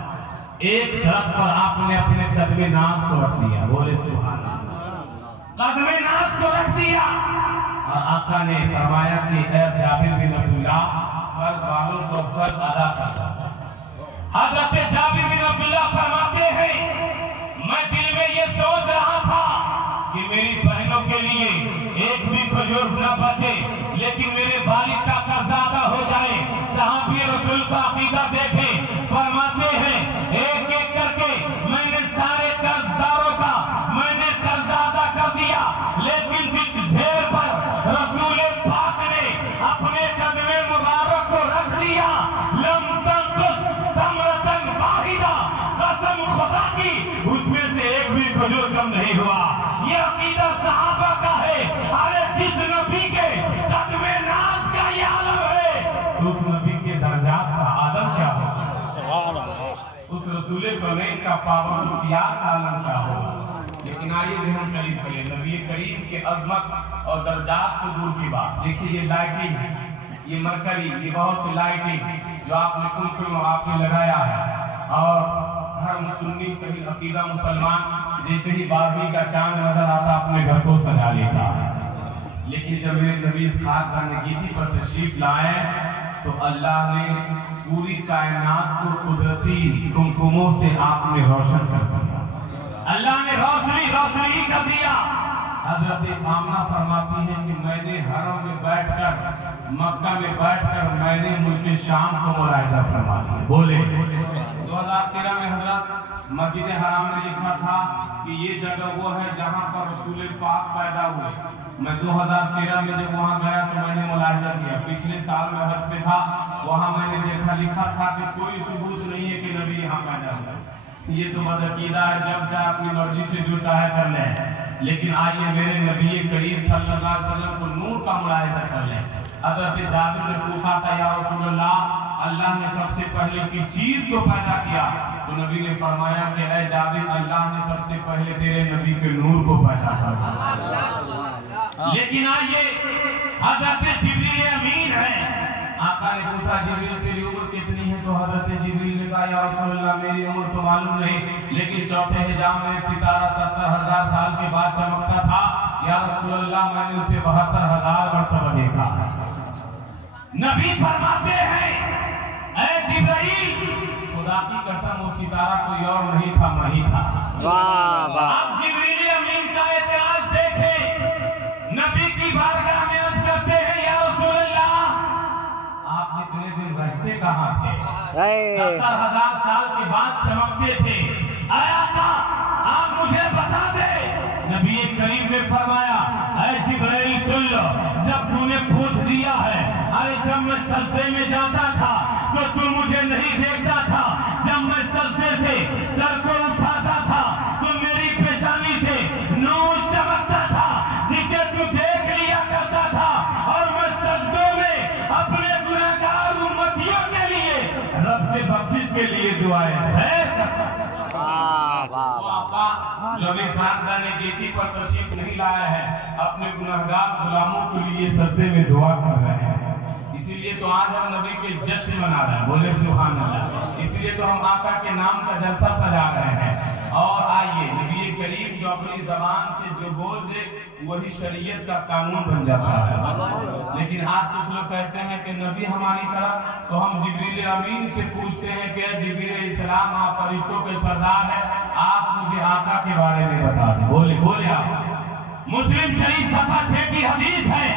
ایک درخت پر آپ نے اپنے قدم ناز کو رکھ دیا، بولے سبحان اللہ، قدم ناز کو رکھ دیا، اور آقا نے فرمایا کہ اے جابر بن عبداللہ قرض والوں کو قرض ادا کرتا۔ حضرت جابر بن عبداللہ فرماتے ہیں میں دل میں یہ سوچ رہا تھا کہ میری بہنوں کے لیے ایک بھی کھجور نہ بچے لیکن میرے والد کا قرض ادا ہو جائے۔ صحابی رسول کا عقیدہ دیکھیں، فرماتے ہیں ایک ایک کر کے میں نے سارے قرض داروں کا میں نے قرض ادا کر دیا، لیکن جس ڈھیر پر رسول پاک نے اپنے قدم مبارک کو رکھ دیا لم تنقص تمرتن واحدہ، قسم خدا کی اس میں سے ایک بھی کھجور کم نہیں ہوا۔ یہ عقیدہ صحابہ کا ہے، ارے جس نبی کے قدم ناز کا یہ عالم ہے اس نبی کے درجات کا عالم کیا ہو، اس رسول کونین کا پابند اختیار کا عالم کیا ہو۔ لیکن آئیے ذہن قریب کریں، نبی کریم کے عظمت اور درجات تو دور کی بات، دیکھیے یہ لائٹنگ ہے، یہ مرکری، یہ بہت سی لائٹنگ جو آپ نے کل آپ نے لگایا ہے، اور ہر سنی صحیح عقیدہ مسلمان جیسے ہی 12ویں کا چاند نظر آتا اپنے گھر کو سجا لیتا ہے، لیکن جب میرے نبی اس خاک گنگیتی پر تشریف لائے تو اللہ نے پوری کائنات کو قدرتی کمکموں سے آپ نے روشن کر دیا، اللہ نے روشنی کر دیا۔ حضرت آمنہ فرماتی ہیں کہ میں نے حرم میں بیٹھ کر مکہ میں بیٹھ کر میں نے ملک شام کو ملاحظہ فرما دیا، بولے 2013 میں حضرت مسجد حرام نے لکھا تھا کہ یہ جگہ وہ ہے جہاں پر رسول پاک پیدا ہوئے، میں 2013 میں جب وہاں گیا تو میں نے ملاحظہ کیا، پچھلے سال میں حج میں تھا وہاں میں نے دیکھا لکھا تھا کہ کوئی ثبوت نہیں ہے کہ نبی یہاں پیدا ہوئے۔ یہ تو بدعقیدہ ہے، جب چاہے اپنی مرضی سے جو چاہے کر لیں، لیکن آئیے میرے نبی کریم صلی اللہ علیہ وسلم کو نور کا ملاحظہ کر لیں۔ حضرت جابر نے پوچھا تھا یا رسول اللہ اللہ نے سب سے پہلے کس چیز کو پیدا کیا؟ تو نبی نے فرمایا کہ اے جابر اللہ نے سب سے پہلے تیرے نبی کے نور کو پیدا کیا۔ لیکن آئیے حضرت جبریل امین ہے، آقا نے پوچھا جبریل تیری عمر کتنی ہے؟ تو حضرت جبریل نے کہا یا رسول اللہ میری عمر تو معلوم نہیں، لیکن چوتھے حجاب میں ایک ستارہ 70,000 سال کے بعد چمکتا تھا، یا رسول اللہ میں نے اسے 72,000 مرتبہ دیکھا۔ نبی فرماتے ہیں اے جبرائیل خدا کی قسم وہ ستارہ کوئی اور نہیں تھا، میں ہی تھا۔ اب جبریل امین کا اعتراض دیکھیں، نبی کی بارگاہ میں عرض کرتے ہیں یا رسول اللہ آپ اتنے دن رہتے کہاں تھے؟ 70,000 سال کے بعد چمکتے تھے، اے آقا آپ مجھے بتا دے۔ نبی کریم نے فرمایا اے جبرائیل سن لو، جب تو نے پوچھ دیا ہے، ارے جب میں سجدے میں جاتا تھا تو تو مجھے نہیں دیکھتا تھا، جب میں سجدے سے سر کو اٹھاتا تھا تو میری پیشانی سے نور چمکتا تھا جسے تو دیکھ لیا کرتا تھا، اور میں سجدوں میں اپنے گناہگار امتیوں کے لیے رب سے بخشش کے لیے دعائیں جو ابھی خاندان گیتی پر تشریف نہیں لایا ہے اپنے گناہگار غلاموں کے لیے سجدے میں دعا کر رہے ہیں۔ اسی لیے تو آج ہم نبی کے جشن منا رہے ہیں، بولے سبحان اللہ۔ اسی لیے تو ہم آقا کے نام کا جلسہ سجا رہے ہیں۔ اور آئیے نبی کریم جو اپنی زبان سے جو بول دے وہی شریعت کا قانون بن جاتا ہے۔ لیکن آج کچھ لوگ کہتے ہیں کہ نبی ہماری طرح، تو ہم جبریل امین سے پوچھتے ہیں کہ جبریل السلام آپ فرشتوں کے سردار ہیں، آپ مجھے آقا کے بارے میں بتا دیں۔ بولے آپ۔ مسلم شریف صفحہ 6 کی حدیث ہے،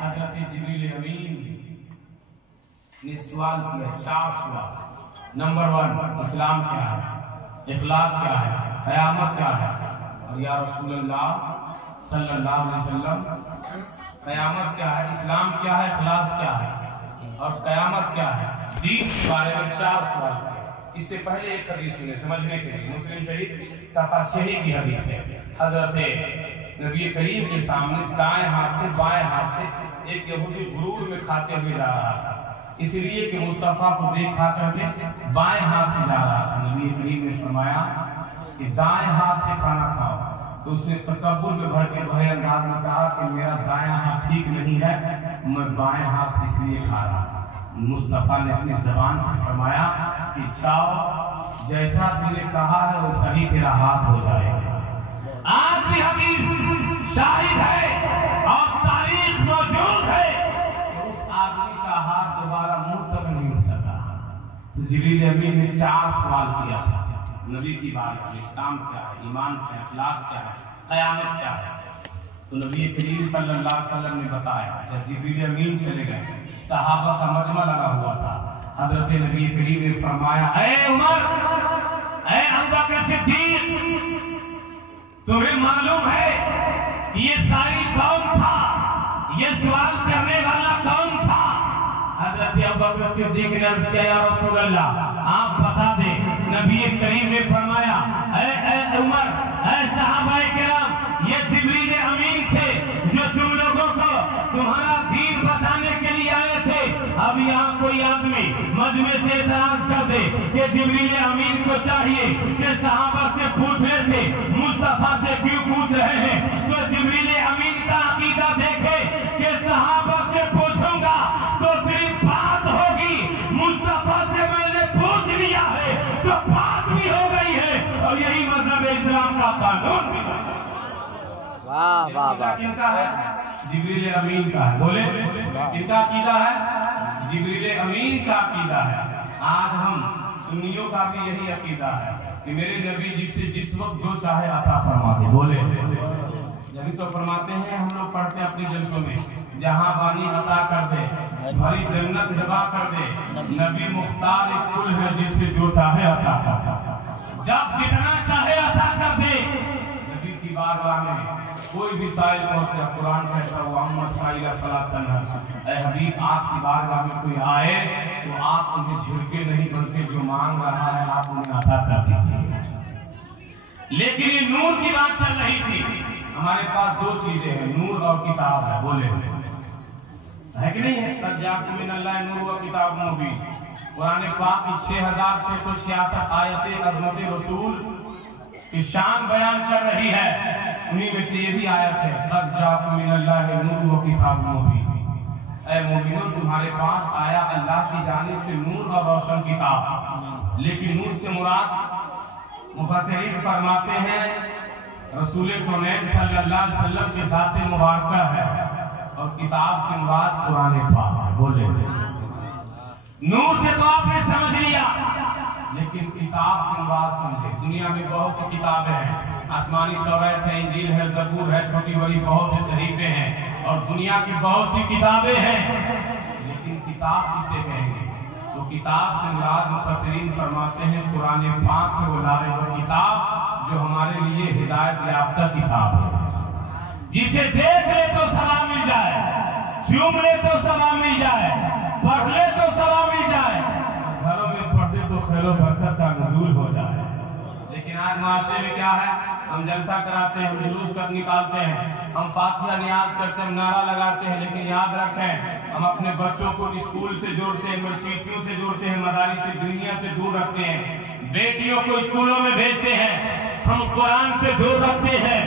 حضرت جبریل امین نے سوال کیا، 4 سوال۔ نمبر 1، اسلام کیا ہے، اخلاق کیا ہے، قیامت کیا ہے؟ اور یا رسول اللہ صلی اللہ علیہ وسلم، قیامت کیا ہے، اسلام کیا ہے، اخلاص کیا ہے اور قیامت کیا ہے؟ دین کے بارے میں 4 سوال کیا۔ اس سے پہلے ایک حدیث سنیں سمجھنے کے لیے، مسلم شریف صفحہ 6 کی حدیث ہے۔ حضرت نبی کریم کے سامنے دائیں ہاتھ سے بائیں ہاتھ سے ایک یہودی غرور میں کھاتے ہوئے جا رہا تھا، اس لیے کہ مصطفیٰ کو دیکھا کر کے بائیں ہاتھ سے جا رہا تھا۔ نبی کریم نے فرمایا کہ دائیں ہاتھ سے کھانا کھاؤ، تو اس نے تکبر میں بھرے انداز میں کہا کہ میرا دائیں ہاتھ ٹھیک نہیں ہے، میں بائیں ہاتھ سے اس لیے کھا رہا تھا۔ مصطفیٰ نے اپنی زبان سے فرمایا کہ جاؤ، جیسا تم نے کہا ہے ویسا ہی تیرا ہاتھ ہو جائے گا۔ آج بھی حدیث شاہد ہے اور تاریخ موجود ہے کہ اس آدمی کا ہاتھ دوبارہ منہ تک نہیں اٹھ سکا۔ تو جبریل امین نے 4 سوال کیا تھا نبی کی بات میں، اسلام کیا ہے، ایمان کیا ہے، اخلاص کیا ہے، قیامت کیا ہے؟ تو نبی کریم صلی اللہ علیہ وسلم نے بتایا۔ جب جبریل امین چلے گئے، صحابہ کا مجمع لگا ہوا تھا، حضرت نبی کریم نے فرمایا، اے عمر، اے ابوبکر صدیق، تمہیں معلوم ہے کہ یہ ساری قوم تھا، یہ سوال کرنے والا کون تھا؟ حضرت ابوبکر صدیق نے عرض کیا، یا رسول اللہ آپ بتا دیں۔ نبی کریم نے فرمایا، اے عمر، اے صحابہ کرام، یہ جبریل امین تھے جو تم لوگوں کو تمہارا دین بتانے کے لیے آئے تھے۔ اب یہاں کوئی آدمی مجمع سے اعتراض کر دے کہ جبریل امین کو چاہیے کہ صحابہ سے پوچھ رہے تھے، مصطفیٰ سے کیوں پوچھ رہے ہیں؟ تو جبریل امین کا عقیدہ دیکھے کہ صحابہ سے پوچھوں گا تو صرف بات ہوگی، مصطفیٰ سے میں نے پوچھ لیا ہے تو بات بھی ہو گئی ہے، اور یہی مذہب اسلام کا قانون بھی ہے۔ واہ واہ واہ، کن کا ہے؟ جبریل امین کا ہے۔ بولے کن کا عقیدہ ہے؟ جبریل امین کا عقیدہ ہے۔ آج ہم سنیوں کا بھی یہی عقیدہ ہے کہ میرے نبی جس وقت جو چاہے عطا فرما دے۔ بولے یہی تو فرماتے ہیں، ہم لوگ پڑھتے ہیں اپنی جلسوں میں، جہاں بانی عطا کر دے، بھری جنت ہبا کر دے، نبی مختار ایک کل ہے جس سے جو چاہے عطا کر دے، جب جتنا چاہے عطا کر دے۔ نبی کی بارگاہ میں کوئی بھی سائل پہنچتا، قرآن کہتا ہے وَأَمَّا السَّائِلَ فَلَا تَنْهَرْ، اے حبیب آپ کی بارگاہ میں کوئی آئے تو آپ انہیں جھڑکے نہیں، بلکہ جو مانگ رہا ہے آپ انہیں عطا کر دیجیے۔ لیکن یہ نور کی بات چل رہی تھی۔ ہمارے پاس 2 چیزیں ہیں، نور اور کتاب ہے۔ بولے ہے کہ نہیں ہے؟ قد جاءکم من اللہ نور و کتاب مبین۔ قرآن پاک کی 6666 آیتیں عظمت رسول کی شان بیان کر رہی ہے، انہی میں سے یہ بھی آیت ہے، قد جاءکم من اللہ نور و کتاب مبین۔ اے مومنوں، تمہارے پاس آیا اللہ کی جانب سے نور اور روشن کتاب۔ لیکن نور سے مراد مفسرین فرماتے ہیں رسول کونین صلی اللہ علیہ وسلم کی ذات مبارکہ ہے، اور کتاب سے مراد قرآن پاک ہے۔ بولے نور سے تو آپ نے سمجھ لیا، لیکن کتاب سے مراد سمجھے۔ دنیا میں بہت سی کتابیں ہیں، آسمانی توریت ہے، انجیل ہے، زبور ہے، چھوٹی بڑی بہت سے صحیفے ہیں، اور دنیا کی بہت سی کتابیں ہیں، لیکن کتاب کسے کہیں گے؟ تو کتاب سے مراد مفسرین فرماتے ہیں قرآن پاک کے بلارے وہ کتاب جو ہمارے لیے ہدایت یافتہ کتاب ہے، جسے دیکھ لے تو ثواب مل جائے، چوم لے تو ثواب مل جائے، پڑھ لے تو ثواب مل جائے، گھروں میں پڑھ دے تو خیر و برکت کا نزول ہو جائے۔ لیکن آج معاشرے میں کیا ہے؟ ہم جلسہ کراتے ہیں، ہم جلوس نکالتے ہیں، ہم فاتحہ نیاز کرتے ہیں، ہم نعرہ لگاتے ہیں، لیکن یاد رکھیں ہم اپنے بچوں کو اسکول سے جوڑتے ہیں، یونیورسٹیوں سے جوڑتے ہیں، مدارس سے دنیا سے دور رکھتے ہیں، بیٹیوں کو اسکولوں میں بھیجتے ہیں، ہم قرآن سے دور رکھتے ہیں۔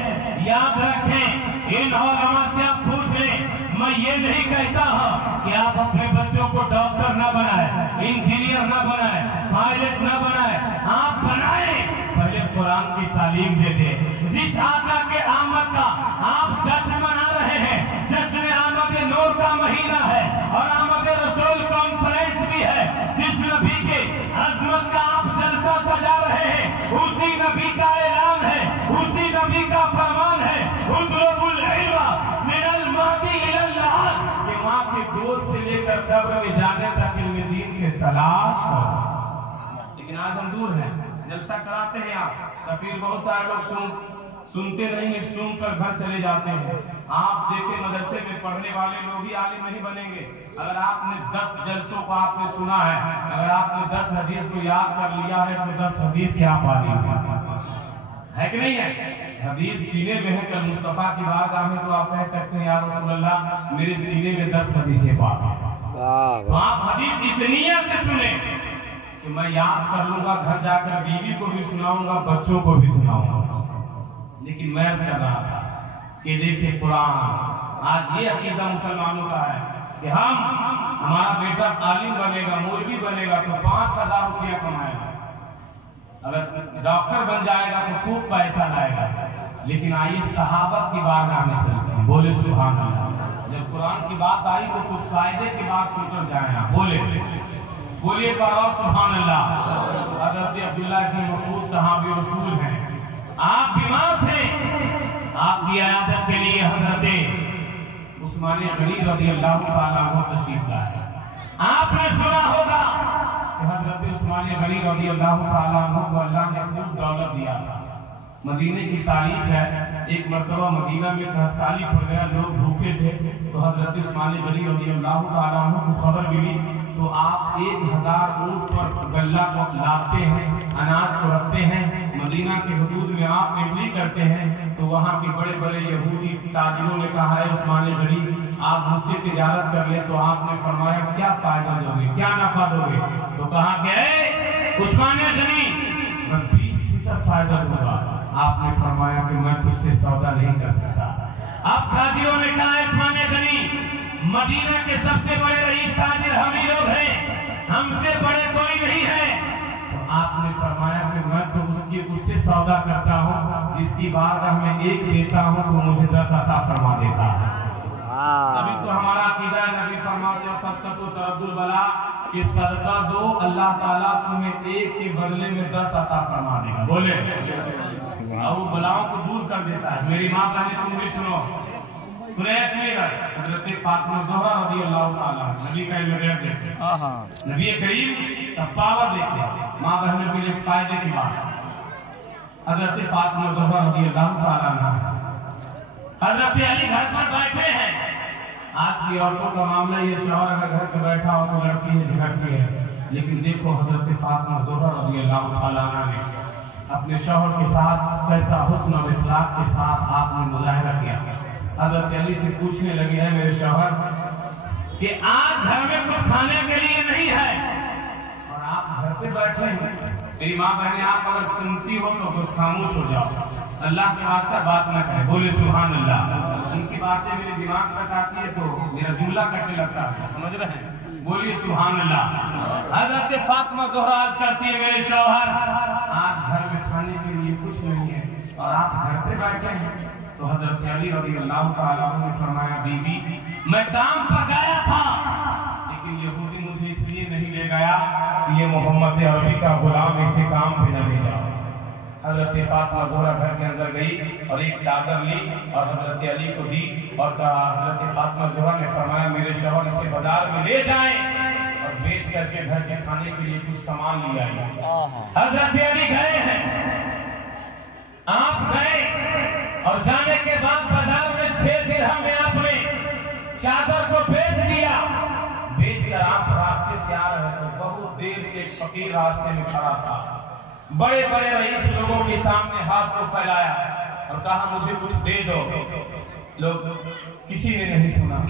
یاد رکھیں، ان علماء سے آپ پوچھ لیں، मैं ये नहीं कहता हूँ कि आप अपने बच्चों को डॉक्टर न बनाए, इंजीनियर न बनाए, पायलट न बनाए, आप बनाए, पहले कुरान की तालीम दे दे। जिस आका के आमद का आप जश्न मना रहे हैं, जश्न आमद नूर का महीना है और आमद रसूल कॉन्फ्रेंस भी है, जिस नबी के अजमत का आप जलसा सजा रहे हैं, उसी नबी का ऐलान है, उसी नबी का फरमान है, उतलुबुल इल्मा मिनल महदी इलल लहद, कि मां के गोद से लेकर कब्र में जाने तक इल्म दीन की तलाश करो। लेकिन आज हम दूर हैं, जलसा कराते हैं आप, तो फिर बहुत सारे लोग सुनते रहेंगे, सुनकर घर चले जाते हैं। आप देखें मदरसे में पढ़ने वाले लोग ही आलिम नहीं बनेंगे। अगर आपने 10 जलसों को आपने सुना है, अगर आपने 10 हदीस को याद कर लिया है, तो 10 हदीस के आप आलिम है कि नहीं है? हदीस सीने में है, कल मुस्तफा की बात आए तो आप कह सकते हैं या रसूल अल्लाह मेरे सीने में 10 हदीसें बात है। तो आप हदीस इस नीयत से सुने कि मैं याद कर लूंगा, घर जाकर बीवी को भी सुनाऊंगा, बच्चों को भी सुनाऊंगा। लेकिन मैं कर रहा था कि देखिए कुरान आज ये अकीदा मुसलमानों का है कि हमारा बेटा आलिम बनेगा, मौलवी बनेगा तो 5000 रुपया कमाएगा, अगर डॉक्टर बन जाएगा तो खूब पैसा लाएगा। लेकिन आइए सहाबत की बारगाह में चलते हैं, बोले सुभान अल्लाह। जब कुरान की बात आई तो कुछ फायदे की बात सुनकर जाए आप, बोलिए करो सुभान अल्लाह। हज़रत अब्दुल्लाह इब्न मसूद सहाबी रसूल हैं, आप बीमार थे, आपकी इयादत के लिए हज़रत उस्मान गनी रज़ियल्लाहु ताला अन्हु तशरीफ लाए। आपने सुना होगा कि हज़रत उस्मान गनी रज़ियल्लाहु ताला अन्हु को अल्लाह ने खूब दौलत दिया था। मदीने की तारीफ है, एक मरतबा मदीना में कहसाली पड़ गया, लोग भूखे थे, तो हज़रत उस्मान गनी रज़ियल्लाहु ताला अन्हु को खबर मिली, तो आप 1000 ऊंट पर गल्ला को लाते हैं, अनाज को रखते हैं, मदीना के हुदूद में आप एंट्री करते हैं, तो वहाँ के बड़े बड़े यहूदी ताजिरों ने कहा है उस्मान गनी आप मुझसे तिजारत कर ले, तो आपने फरमाया क्या फायदा दोगे, क्या नफा दोगे? तो कहा कि उस्मान गनी मैं 20% फायदा दूंगा। आपने फरमाया कि मैं तुझसे सौदा नहीं कर सकता। अब ताजिरों ने कहा उस्मान गनी मदीना के सबसे बड़े रईस ताजिर हम ही लोग हैं, हमसे बड़े कोई नहीं है। तो आपने फरमाया कि मैं तो उससे सौदा करता हूँ जिसकी बारगाह में 1 देता हूँ तो मुझे 10 अता फरमा देता है। तभी तो हमारा अकीदा है, नबी फरमाते हैं सदका तरद्दुल बला, कि सदका दो अल्लाह ताला तुम्हें 1 के बदले में 10 अता फरमा देगा। बोले और वो बलाओं को दूर कर देता है। मेरी माँ बहने तुम भी सुनो, कुरैश में हज़रत फातिमा ज़हरा रज़ियल्लाहु ताला नबी का इल्म देखते, नबी करीम का पावर देखते, माँ बहनों के लिए फायदे की बात। हज़रत फातिमा ज़हरा रज़ियल्लाहु ताला हज़रत अली घर पर बैठे हैं। आज की औरतों का मामला ये, शौहर अगर घर पर बैठा हो तो लड़की है झगड़ती है, लेकिन देखो हज़रत फातिमा ज़हरा रज़ियल्लाहु ताला ने अपने शौहर के साथ कैसा हुस्न और इखलाक के साथ आपने मुजाहिरा किया। हज़रत अली से पूछने लगे हैं मेरे शौहर कि आज घर में कुछ खाने के लिए नहीं है और आप घर पे बैठे हैं। मेरी माँ बहने आप अगर सुनती हो तो कुछ खामोश हो जाओ, अल्लाह के वास्ते बात ना करें, बोले सुभान अल्लाह। उनकी बातें मेरे दिमाग तक आती है तो मेरा जुमला कटने लगता है, समझ रहे हैं? बोलिए सुभान अल्लाह। हज़रत फातिमा ज़हरा अर्ज़ करती है मेरे शौहर आज घर में खाने के लिए कुछ नहीं है और आप घर पे बैठे हैं। तो हज़रत अली रज़ियल्लाहु ताला ने फरमाया बीबी मैं काम पर गया था, लेकिन यहूदी मुझे इसलिए नहीं ले गया कि ये मोहम्मद अरबी का गुलाम इसे काम पे न ले जाओ। हज़रत फातिमा ज़हरा घर के अंदर गई और एक चादर ली और हज़रत अली को दी और कहा, हज़रत फातिमा ज़हरा ने फरमाया मेरे शौहर इसे बाजार में ले जाएं और बेच करके घर के खाने के लिए कुछ सामान ले आए। हज़रत अली गए हैं, आप गए और जाने के बाद बाजार में 6 दिरहम में आपने चादर को बेच दिया। बेचकर आप रास्ते से आ रहे थे, बहुत देर से एक फकीर रास्ते में खड़ा था, बड़े बड़े रईस लोगों के सामने हाथ को फैलाया और कहा मुझे कुछ दे दो। लोग किसी ने नहीं सुना,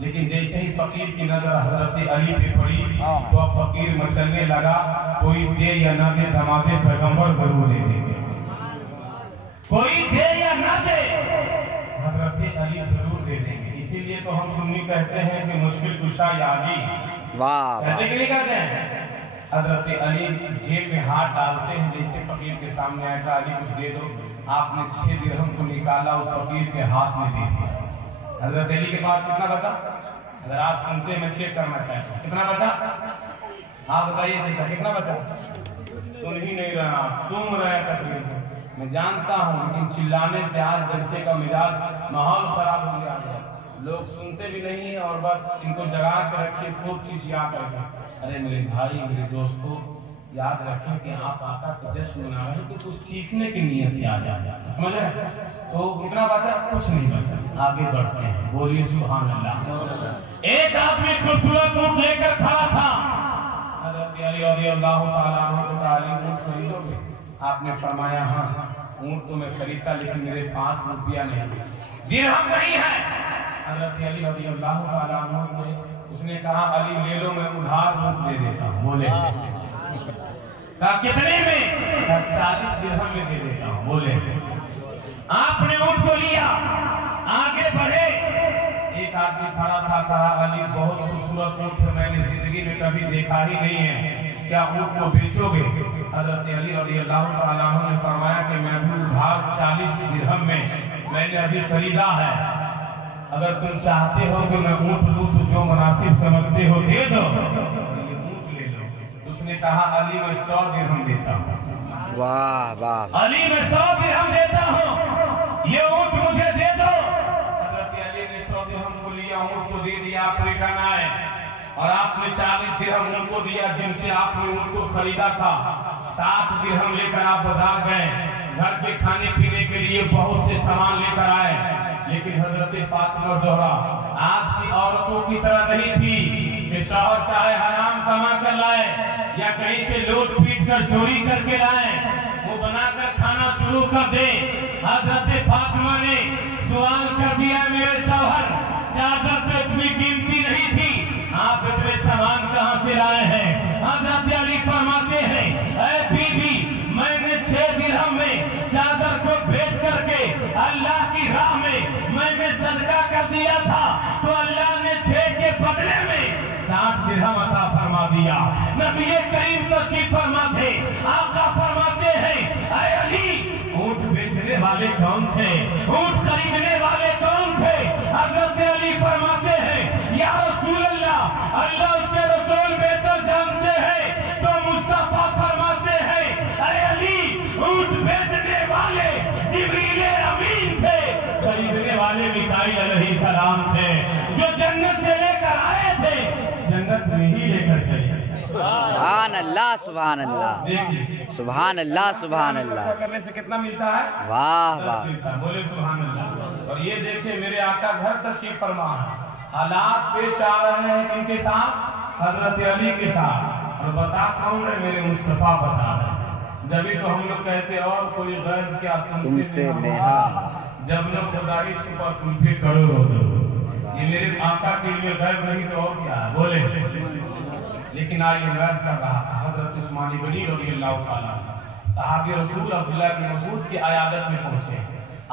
लेकिन जैसे ही फकीर की नजर हज़रत अली पे पड़ी तो अब फकीर मचलने लगा, कोई दे या न दे समाधे पैगंबर जरूर दे देंगे, कोई दे या न दे हज़रत अली जरूर दे देंगे। इसीलिए لیے تو ہم سنی کہتے ہیں کہ مشکل کشا یاغی واہ کہتے کہ نہیں کہتے ہیں. حضرت علی جیب میں ہاتھ ڈالتے ہیں جیسے فقیر کے سامنے آیا کہ علی کچھ دے دو. آپ نے 6 درہم کو نکالا اس فقیر کے ہاتھ میں دے دیا. حضرت علی کے پاس کتنا بچا؟ اگر آپ سنتے میں چیک کرنا چاہتے ہیں کتنا بچا؟ آپ بتائیے کتنا بچا؟ سن ہی نہیں رہا, سن رہے تقریر. میں جانتا ہوں لیکن چلانے سے آج جلسے کا مزاج ماحول خراب ہو گیا ہے. لوگ سنتے بھی نہیں ہیں اور بس ان کو جگا کے رکھے خوب چیز یاد رکھیں. ارے میرے بھائی میرے دوستوں یاد رکھیں کہ آپ آقا کا جشن منا رہے ہیں کہ کچھ سیکھنے کی نیت سے آ جائے. سمجھ رہے؟ تو کتنا بچا؟ کچھ نہیں بچا. آگے بڑھتے ہیں. بولیے سبحان اللہ. ایک آدمی خوبصورت اونٹ لے کر کھڑا تھا. حضرت علی رضی اللہ تعالیٰ عنہ سے تعلیم اونٹ خریدو گے؟ آپ نے فرمایا ہاں اونٹ تو میں خریدتا لیکن میرے پاس روپیہ نہیں, درہم نہیں ہے. حضرت علی رضی اللہ تعالیٰ عنہ سے اس نے کہا علی لے لو میں ادھار اونٹ دے دیتا ہوں. بولے کہا کتنے میں؟ کہا 40 درہم میں دے دیتا ہوں. بولے آپ نے اونٹ کو لیا, آگے بڑھے. ایک آدمی کھڑا تھا, کہا علی بہت خوبصورت اونٹ ہے, میں نے زندگی میں کبھی دیکھا ہی نہیں ہے, کیا اونٹ کو بیچو گے؟ حضرت علی رضی اللہ تعالیٰ عنہ نے فرمایا کہ میں بھی ادھار 40 درہم میں نے ابھی خریدا ہے. اگر تم چاہتے ہو کہ میں اونٹ لوں تو جو مناسب سمجھتے ہو دے دو, یہ اونٹ لے لو. اس نے کہا علی میں 100 درہم دیتا ہوں. واہ واہ. علی میں 100 درہم دیتا ہوں, یہ اونٹ مجھے دے دو. حضرت علی نے 100 درہم کو لیا, اونٹ کو دے دیا. آپ ریٹرن آئے اور آپ نے 40 درہم ان کو دیا جن سے آپ نے ان کو خریدا تھا. 60 درہم لے کر آپ بازار گئے, گھر کے کھانے پینے کے لیے بہت سے سامان لے کر آئے. لیکن حضرت فاطمہ زہرا آج کی عورتوں کی طرح نہیں تھی کہ شوہر چاہے حرام کما کر لائے یا کہیں سے لوٹ پیٹ کر چوری کر کے لائے, وہ بنا کر کھانا شروع کر دے. حضرت فاطمہ نے سوال کر دیا میرے شوہر چادر تو اتنی قیمتی نہیں تھی, آپ اتنے سامان کہاں سے لائے ہیں؟ حضرت علی فرماتے ہیں اے بیوی میں نے 6 درہم میں چادر کو بیچ کر کے اللہ کی راہ میں نے صدقہ کر دیا تھا, تو اللہ نے 6 کے بدلے میں 60 درہم عطا فرما دیا. نبی کریم تشریف فرما تھے, آقا فرماتے ہیں اے علی اونٹ بیچنے والے کون تھے, اونٹ خریدنے والے کون تھے؟ حضرت علی فرماتے ہیں یا رسول اللہ, اللہ اس کے رسول بہتر جانتے ہیں. تو مصطفیٰ فرماتے ہیں اے علی اونٹ بیچنے والے جبریل امین تھے, خریدنے والے میکائیل علیہ السلام تھے, جو جنت سے لے کر آئے تھے جنت میں ہی لے کر چلے. سبحان اللہ سبحان اللہ سبحان اللہ سبحان اللہ. کرنے سے کتنا ملتا ہے؟ واہ واہ. بولے سبحان اللہ. اور یہ دیکھیں میرے آقا گھر تشریف فرما, حالات پیش آ رہے ہیں ان کے ساتھ, حضرت علی کے ساتھ. اور بتا کون ہے؟ میرے مصطفیٰ بتا رہے. جبھی تو ہم لوگ کہتے اور کوئی غیر کیا تم سے نیہا, جب نہ خدا ہی چھپا تم پہ کرو رو دو. یہ میرے آقا کے لیے غیر نہیں تو اور کیا ہے؟ بولے. لیکن آئیے میں عرض کر رہا تھا حضرت عثمان غنی رضی اللہ تعالیٰ صحابی رسول عبداللہ بن مسعود کی عیادت میں پہنچے.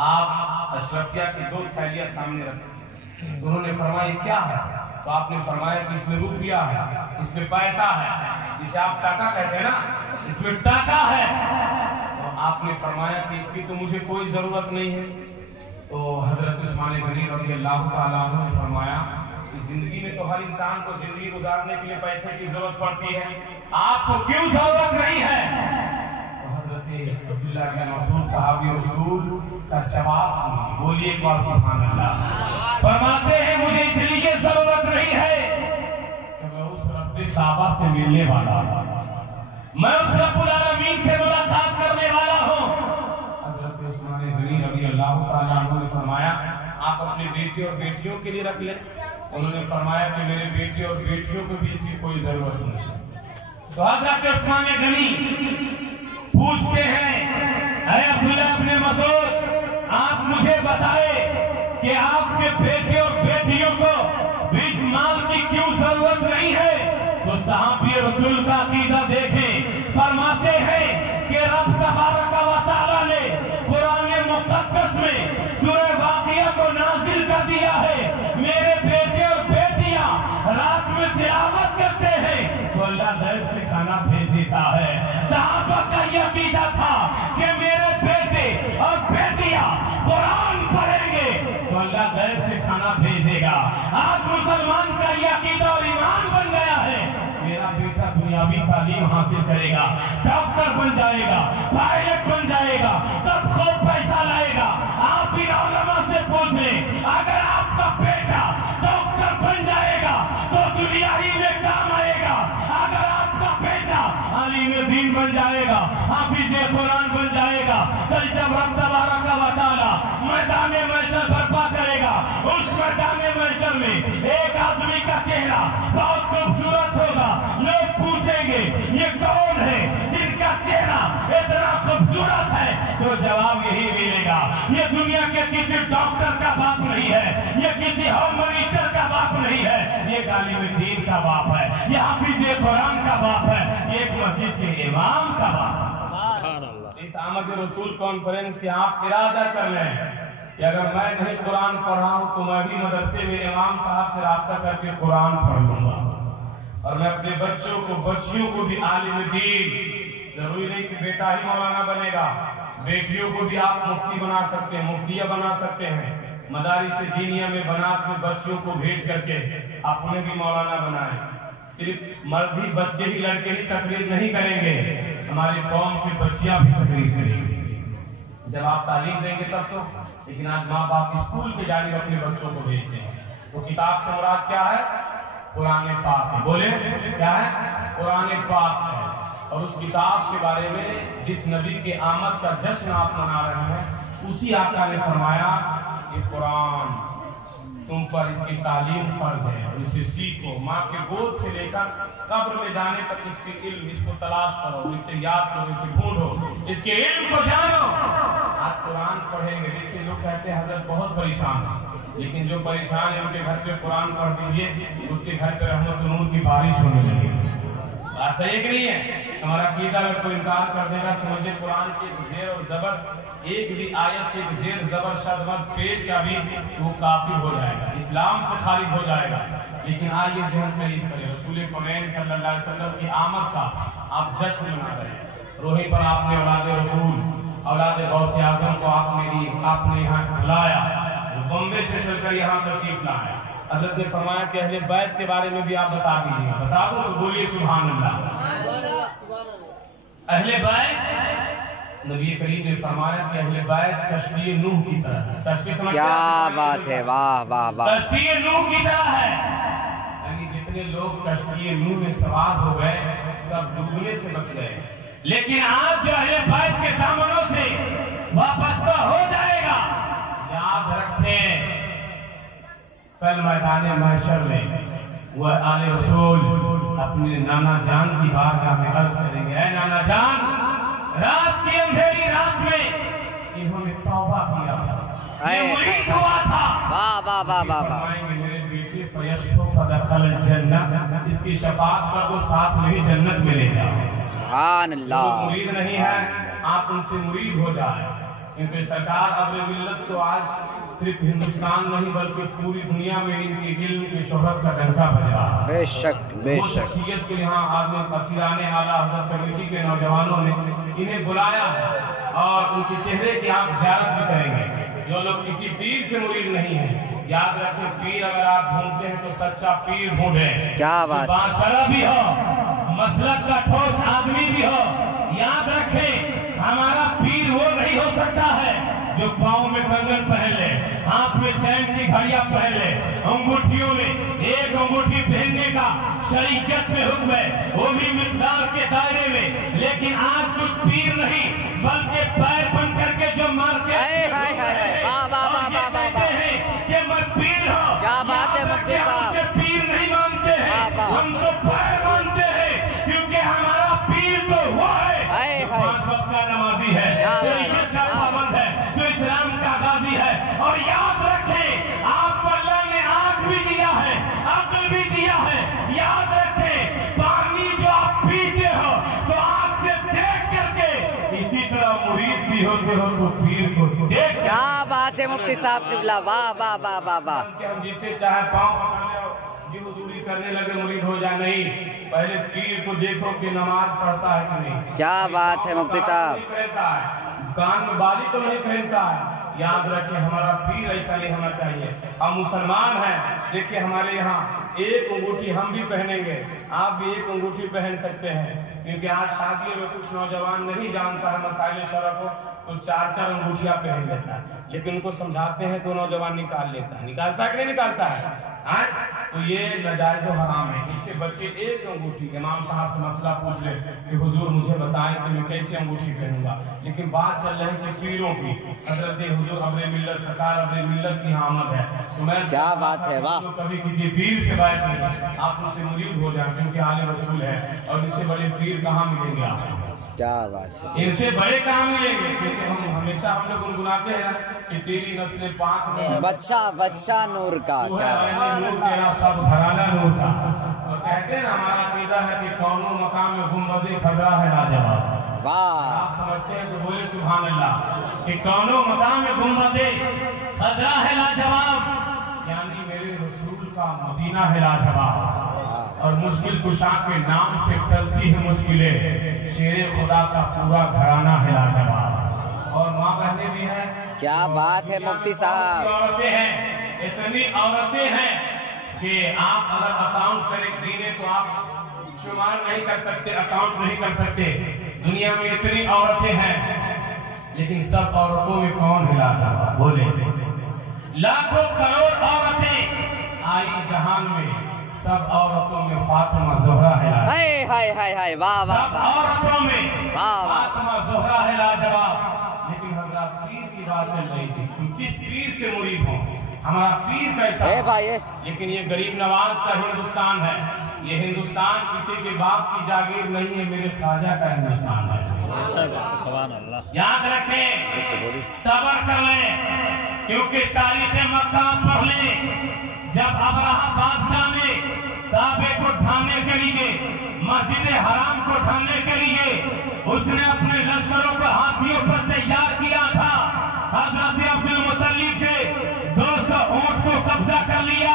آپ اشرفیہ کی 2 تھیلیاں سامنے رکھیں. انہوں نے فرمایا کیا ہے؟ تو آپ نے فرمایا کہ اس میں روپیہ ہے, اس میں پیسہ ہے, جسے آپ ٹاکا کہتے ہیں نا, اس میں ٹاکا ہے. تو آپ نے فرمایا کہ اس کی تو مجھے کوئی ضرورت نہیں ہے. تو حضرت عثمان غنی رضی اللہ تعالیٰ عنہ نے فرمایا کہ زندگی میں تو ہر انسان کو زندگی گزارنے کے لیے پیسے کی ضرورت پڑتی ہے, آپ کو کیوں ضرورت نہیں ہے؟ تو حضرت عبداللہ بن مسعود صحابی رسول کا جواب سنیے. بولیے ایک بار سبحان اللہ. فرماتے ہیں مجھے اس لیے ضرورت نہیں ہے کہ میں اس رب صحابہ سے ملنے والا ہوں, میں اس رب العالمین سے ملاقات کرنے والا ہوں. حضرت عثمان غنی رضی اللہ تعالیٰ عنہ نے فرمایا آپ اپنے بیٹے اور بیٹیوں کے لیے رکھ لیں. انہوں نے فرمایا کہ میرے بیٹے اور بیٹیوں کو بھی اس کی کوئی ضرورت نہیں. تو حضرت عثمان غنی پوچھتے ہیں اے عبداللہ ابن مسعود آپ مجھے بتائے کہ آپ کے بیٹے اور بیٹیوں کو بیچ مال کی کیوں ضرورت نہیں ہے؟ تو صحابی رسول کا عقیدہ دیکھیں, فرماتے ہیں کہ رب تبارک و تعالیٰ نے قرآن مقدس میں سورہ واقعہ کو نازل کر دیا ہے. میرے देता है। सहाबा का ये अकीदा था कि मेरे बेटे और बेटियां कुरान पढ़ेंगे तो अल्लाह गैब से खाना भेज देगा। आज मुसलमान का ये अकीदा और ईमान बन गया है, मेरा बेटा दुनियावी तालीम हासिल करेगा, डॉक्टर बन जाएगा, पायलट बन जाएगा, तब खूब पैसा लाएगा। आप इन उलमा से पूछ लें, अगर आपका बेटा डॉक्टर बन जाएगा तो दुनिया ही में काम आएगा। अगर आपका बेटा आलिम दीन बन जाएगा, हाफिज कुरान बन जाएगा, कल जब रब तबारक व तआला मैदान महशर बर्पा करेगा, उस मैदान महशर में एक आदमी का चेहरा बहुत खूबसूरत होगा। लोग पूछेंगे ये कौन है जिनका चेहरा इतना खूबसूरत है, तो जवाब यही मिलेगा, ये दुनिया के किसी डॉक्टर का बाप नहीं है, ये किसी होम मिनिस्टर का बाप नहीं है, ये आलिम दीन का बाप है, ये हाफिज कुरान का बाप है, ये एक मस्जिद के इमाम का बाप है। इस आमद रसूल कॉन्फ्रेंस से आप इरादा कर लें कि अगर मैं नहीं कुरान पढ़ा हूं तो मैं भी मदरसे में इमाम साहब से राब्ता करके कुरान पढ़ लूंगा, और मैं अपने बच्चों को बच्चियों को भी आलिम दीन, जरूरी नहीं कि बेटा ही मौलाना बनेगा, बेटियों को भी आप मुफ्ती बना सकते हैं, मुफ्तिया बना सकते हैं, मदारिस दीनिया में बना अपने बच्चों को भेज करके आप उन्हें भी मौलाना बनाएं। सिर्फ मर्द ही बच्चे ही लड़के ही तकरीर नहीं करेंगे, हमारी कौम की बच्चियां भी तकरीर करेंगी जब आप तालीम देंगे तब तो। लेकिन आज माँ बाप स्कूल के जानिब अपने बच्चों को भेजते हैं, तो किताब से मुराद क्या है? कुरान पाक है। बोले क्या है? कुरान पाक है। और उस किताब के बारे में जिस नबी के आमद का जश्न आप मना रहे हैं, उसी आका ने फरमाया कि कुरान तुम पर इसकी तालीम फर्ज है, और इसे सीखो, माँ के गोद से लेकर कब्र में जाने तक इसके इल्म, इसको तलाश करो, इसे याद करो, इसे ढूंढो, इसके इल्म को जानो। आज कुरान पढ़ेंगे, देखिए लोग कहते हैं हजरत बहुत परेशान है, लेकिन जो परेशान है उनके घर पे कुरान पढ़ दीजिए, उसके घर पे रहमत नूर की बारिश होने लगी। बात सही है कि नहीं है? हमारा कीदा अगर कोई इनकार कर देगा, समझे कुरान की जेर और जबर, एक भी आयत से जेर जबर शब्द मत पेश का भी वो काफी हो जाएगा, इस्लाम से खारिज हो जाएगा। लेकिन आइए ज़हन में ईद करें, रसूल कौनैन सल्लल्लाहु अलैहि वसल्लम की आमद का आप जश्न मना रहे। रोही पर आपने औलाद रसूल, औलाद गौसे आज़म को आपने यहाँ बुलाया, जो बम्बे से चलकर यहाँ तशरीफ लाए। हज़रत ने फरमाया कि अहले बैत के बारे में भी आप बता दीजिए। बता दो तो बोलिए सुभान अल्लाह। अहले बैत, नबी करीम ने फरमाया कि अहले बैत कश्ती नूह की तरह है। कश्ती समझ क्या बात है, वाह वाह वाह। कश्ती नूह की तरह है, यानी जितने लोग कश्ती नूह में सवार हो गए सब डूबने से बच गए। लेकिन आज जो अहले बैत के दामनों से वापस हो जाएगा, याद रखें कल मैदान महशर में वह आले रसूल अपने नाना जान की बारगाह में अर्ज करेंगे, ऐ नाना जान, रात की अंधेरी रात में इन्होंने तौबा किया था, ये मुरीद हुआ था। वाह वाह वाह वाह वाह। मेरे बेटे फयस्फो फदखल जन्नत, इसकी शफाअत कर दो, साथ में ही जन्नत मिलेगा। सुभान अल्लाह। मुरीद नहीं है आप उनसे मुरीद हो जाए, क्योंकि सरकार अब मिल्लत को आज सिर्फ हिंदुस्तान नहीं बल्कि पूरी दुनिया में इनकी इल्म की शोहरत का डंका बजा। बेशक बेशक। शख्सियत को यहाँ आदमी असीराने आला हज़रत कमेटी के नौजवानों ने इन्हें बुलाया है, और उनके चेहरे की आप ज़ियारत भी करेंगे। जो लोग किसी पीर से मुरीद नहीं है, याद रखें, पीर अगर आप ढूंढते हैं तो सच्चा पीर ढूंढे, क्या बात, बाशरा भी हो, मसलक का ठोस आदमी भी हो। याद रखें, हमारा पीर वो नहीं हो सकता है जो पाँव में कंगन पहन ले, हाथ में चैन की घड़ियां पहन ले, अंगूठियों में एक अंगूठी पहनने का शरीयत में हुक्म है, वो भी मिकदार के दायरे में। लेकिन आज कुछ पीर नहीं बल्कि पैर बन करके जो मारते हैं कि मैं पीर हूं। क्या बात है मुफ्ती साहब, पीर नहीं मानते हैं, हम तो पैर मानते हैं, क्योंकि हमारा पीर तो वो है 5 वक्त का नमाजी है, जो पाबंद है, जो इस्लाम का गाजी है। और याद रखें, आपको अल्लाह ने आंख भी दिया है, अक्ल भी दिया है। याद रखें, पानी जो आप पीते हो तो आंख से देख करके, इसी तरह मुरीद भी होते हो तो पीर को देख। क्या बात है मुफ्ती साहब, वाह वाह वाह वाह वाह। हम जिससे चाहे पाँव पकड़ ले जी हुजूरी करने लगे मुरीद हो जा। नहीं, पहले पीर को देखो कि नमाज पढ़ता है कि नहीं। क्या बात है मुफ्ती साहब। पहनता है, कान में बाली तो नहीं पहनता है। याद रखें, हमारा पीर ऐसा नहीं होना चाहिए। हम मुसलमान हैं, देखिए हमारे यहाँ एक अंगूठी हम भी पहनेंगे, आप भी एक अंगूठी पहन सकते हैं, क्योंकि आज शादियों में कुछ नौजवान नहीं जानता है मसाइल शरअ को, तो 4-4 अंगूठियां पहन लेता है, लेकिन उनको समझाते हैं तो नौजवान निकाल लेता है। निकालता है कि नहीं निकालता है? तो ये नाजायज और हराम है, इससे बच्चे एक अंगूठी। इमाम साहब से मसला पूछ ले कि हुजूर मुझे बताएं कि मैं कैसे अंगूठी पहनूंगा, लेकिन बात चल रही है कि पीरों की। हजरत हुजूर अब्रे मिल्लत सरकार अब्रे मिल्लत की आमद है, तो मैं क्या बात है, वाह। तो कभी किसी पीर से बात नहीं, आप मुझसे मुरीद हो जाए, क्योंकि आले रसूल है, और इससे बड़े पीर कहाँ मिलेंगे आप? क्या बात है, इनसे बड़े कहाँ मिलेंगे? क्योंकि हम हमेशा हम लोग गुनगुनाते हैं ना कि तेरी नस्ल पाक में बच्चा बच्चा नूर का। क्या बात, नूर तेरा सब घराना नूर का। और कहते हैं ना, हमारा अकीदा है कि कौनो मकाम में गुंबदे खजरा है लाजवाब। वाह। आप समझते हैं तो बोले सुभान अल्लाह कि कौनो मकाम में गुंबदे खजरा है लाजवाब, यानी मेरे रसूल का मदीना है लाजवाब। और मुश्किल कुशा के नाम से टलती है मुश्किलें, शेरे खुदा का पूरा घराना है लाजवाब। और माँ बहने भी हैं। क्या बात है मुफ्ती साहब। औरतें हैं, इतनी औरतें हैं कि आप अगर अकाउंट करेंगे तो आप शुमार नहीं कर सकते, अकाउंट नहीं कर सकते। दुनिया में इतनी औरतें हैं, लेकिन सब औरतों में कौन है लाजवाब? बोले। लाखों करोड़ औरतें आई जहान में, सब औरतों में फातिमा ज़ोहरा है लाजवाब। हाय हाय हाय हाय, वाह वाह सब वाह। औरतों में वाह वाह। फातिमा ज़ोहरा है लाजवाब। लेकिन हज़रत पीर की बात चल रही थी, तुम किस पीर से मुरीद हो, हमारा पीर कैसा है? भाई, लेकिन ये गरीब नवाज का हिंदुस्तान है, ये हिंदुस्तान किसी के बाप की जागीर नहीं है, मेरे ख्वाजा का हिंदुस्तान है। याद रखें, सब्र कर लें, क्योंकि तारीख मक्का पढ़ लें। जब अब्राहा बादशाह ने काबे को ढाने के लिए, मस्जिद हराम को ढाने के लिए उसने अपने लश्करों को हाथियों पर तैयार किया था। हजरत अब्दुल मुत्तलिब के 200 ऊंट को कब्जा कर लिया।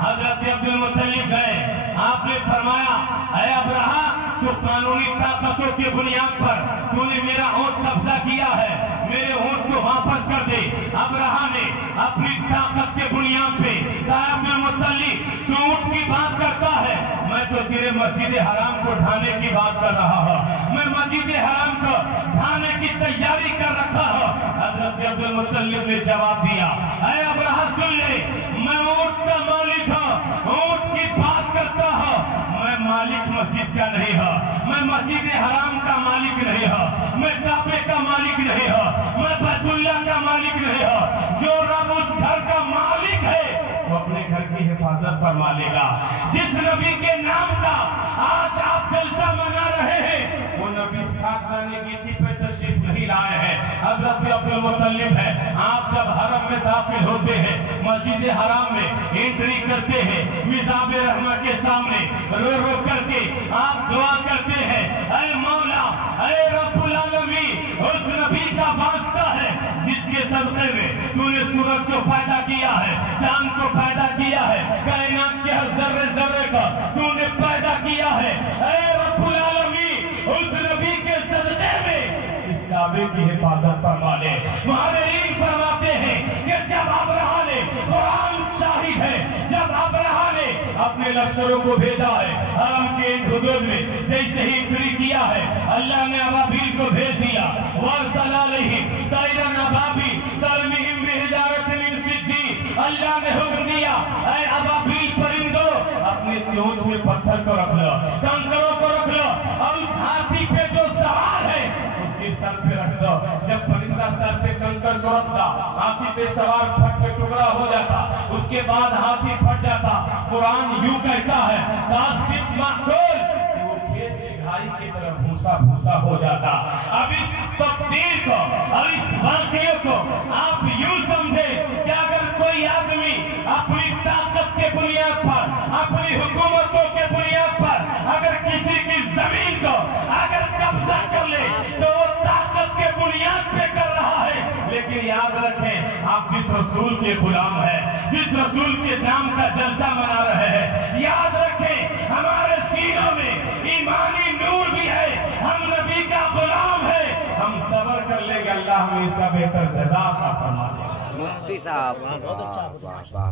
हजरत अब्दुल मुत्तलिब गए, आपने फरमाया, ऐ अब्राहा, तो कानूनी ताकतों के बुनियाद पर तूने मेरा ऊंट कब्जा किया है, मेरे ऊंट को वापस कर दे। अब्राहा ने अपनी ताकत के बुनियाद पे कहा, अब्दुल मुत्तलिब तू ऊंट की बात करता है, मैं तो तेरे मस्जिद हराम को ढाने की बात कर रहा हूँ, मैं मस्जिद हराम को ढाने की तैयारी कर रखा हूँ। हजरत अब्दुल मुत्तलिब ने जवाब दिया, ऐ अब्राहा सुन ले, मैं ऊंट का मालिक हूँ, ऊंट की बात करता हूँ, मैं मालिक मस्जिद का नहीं हूँ, मैं मस्जिद हराम का मालिक नहीं हूँ, मैं काबे का मालिक नहीं हूँ, मैं बैतुल्लाह का मालिक नहीं हूँ। जो रब उस घर का मालिक है वो अपने घर की हिफाजत फरमा लेगा। जिस नबी के नाम का आज आप जलसा मना रहे हैं, वो नबी खानदानी गिनती पे तशरीफ नहीं लाए हैं, हजरत अब्दुल मुत्तलिब है। आप जब हरम में दाखिल होते हैं, मस्जिद हराम में एंट्री करते हैं, मिज़ाब रहमत के सामने रो रो करके आप दुआ करते हैं, ऐ मौला, ऐ रब्बुल आलमीन, उस नबी का वास्ता है जिसके सदक़े में तूने सूरज को पैदा किया है, चांद को पैदा किया है, कायनात के हर जर्रे जर्रे को तूने पैदा किया है। ऐ रब्बुल आलमीन, उस नबी के सदक़े में इस काबे की हिफाजत फरमा ले। मुहर्रिरीन फरमाते हैं कि जब अब्राहा ने, कुरान शाहिद है, जब अब्राहा ने अपने लश्करों को भेजा है हरम के हुदूद में, जैसे ही एंट्री किया है, अल्लाह ने अबाबील को भेज दिया। वरसल अलैहिम तैरन अबाबील तरमीहिम बिहिजारतिन मिन सिज्जील। अल्लाह ने हुक्म दिया, ऐ अबाबील परिंदो, अपने चोंच में पत्थर को रख लो, कंकरों को रख लो, और उस हाथी पे जो सवार है उसके सर पे रख दो। जब परिंदा सर पे कंकर को रखता, हाथी पे सवार फट के टुकड़ा हो जाता, उसके बाद हाथी फट जाता। कुरान यूं कहता है, कास्तिक माकूल, वो खेत की घाई की तरह भूसा भूसा हो जाता। अब इस तफसीर को और इस वाक़ये को आप यूं समझे कि अगर कोई आदमी अपनी ताकत के बुनियाद पर, अपनी हुकूमतों के बुनियाद पर अगर किसी की जमीन को अगर कब्जा कर ले, तो वो ताकत के बुनियाद पे कर रहा है। लेकिन याद रखें, आप जिस रसूल के गुलाम हैं, जिस रसूल के नाम का जलसा मना रहे हैं, یاد رکھیں ہمارے سینوں میں ایمانی نور بھی ہے، ہم نبی کا غلام ہے، ہم صبر کر لیں گے، اللہ ہمیں اس کا بہتر جزا عطا فرما دے۔ مفتی صاحب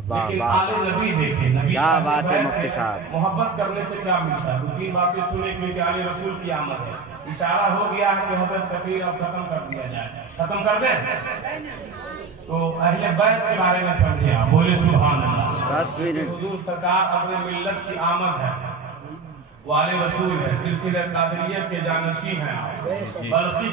لیکن آل نبی دیکھیں، نبی کیا بات ہے مفتی صاحب، محبت کرنے سے کیا ملتا ہے؟ دو تین باتیں سنیں کیونکہ آل رسول کی آمد ہے، اشارہ ہو گیا ہے کہ حضرت کبیر اب ختم کر دیا جائے، ختم کر دیں تو اہل بیت کے بارے میں سمجھے آپ، بولے سبحان اللہ۔ 10 منٹ حضور سرکار اپنے ملت کی آمد ہے، وہ آل رسول ہے، سلسلہ قادریہ کے جانشین ہیں آپ، بلخی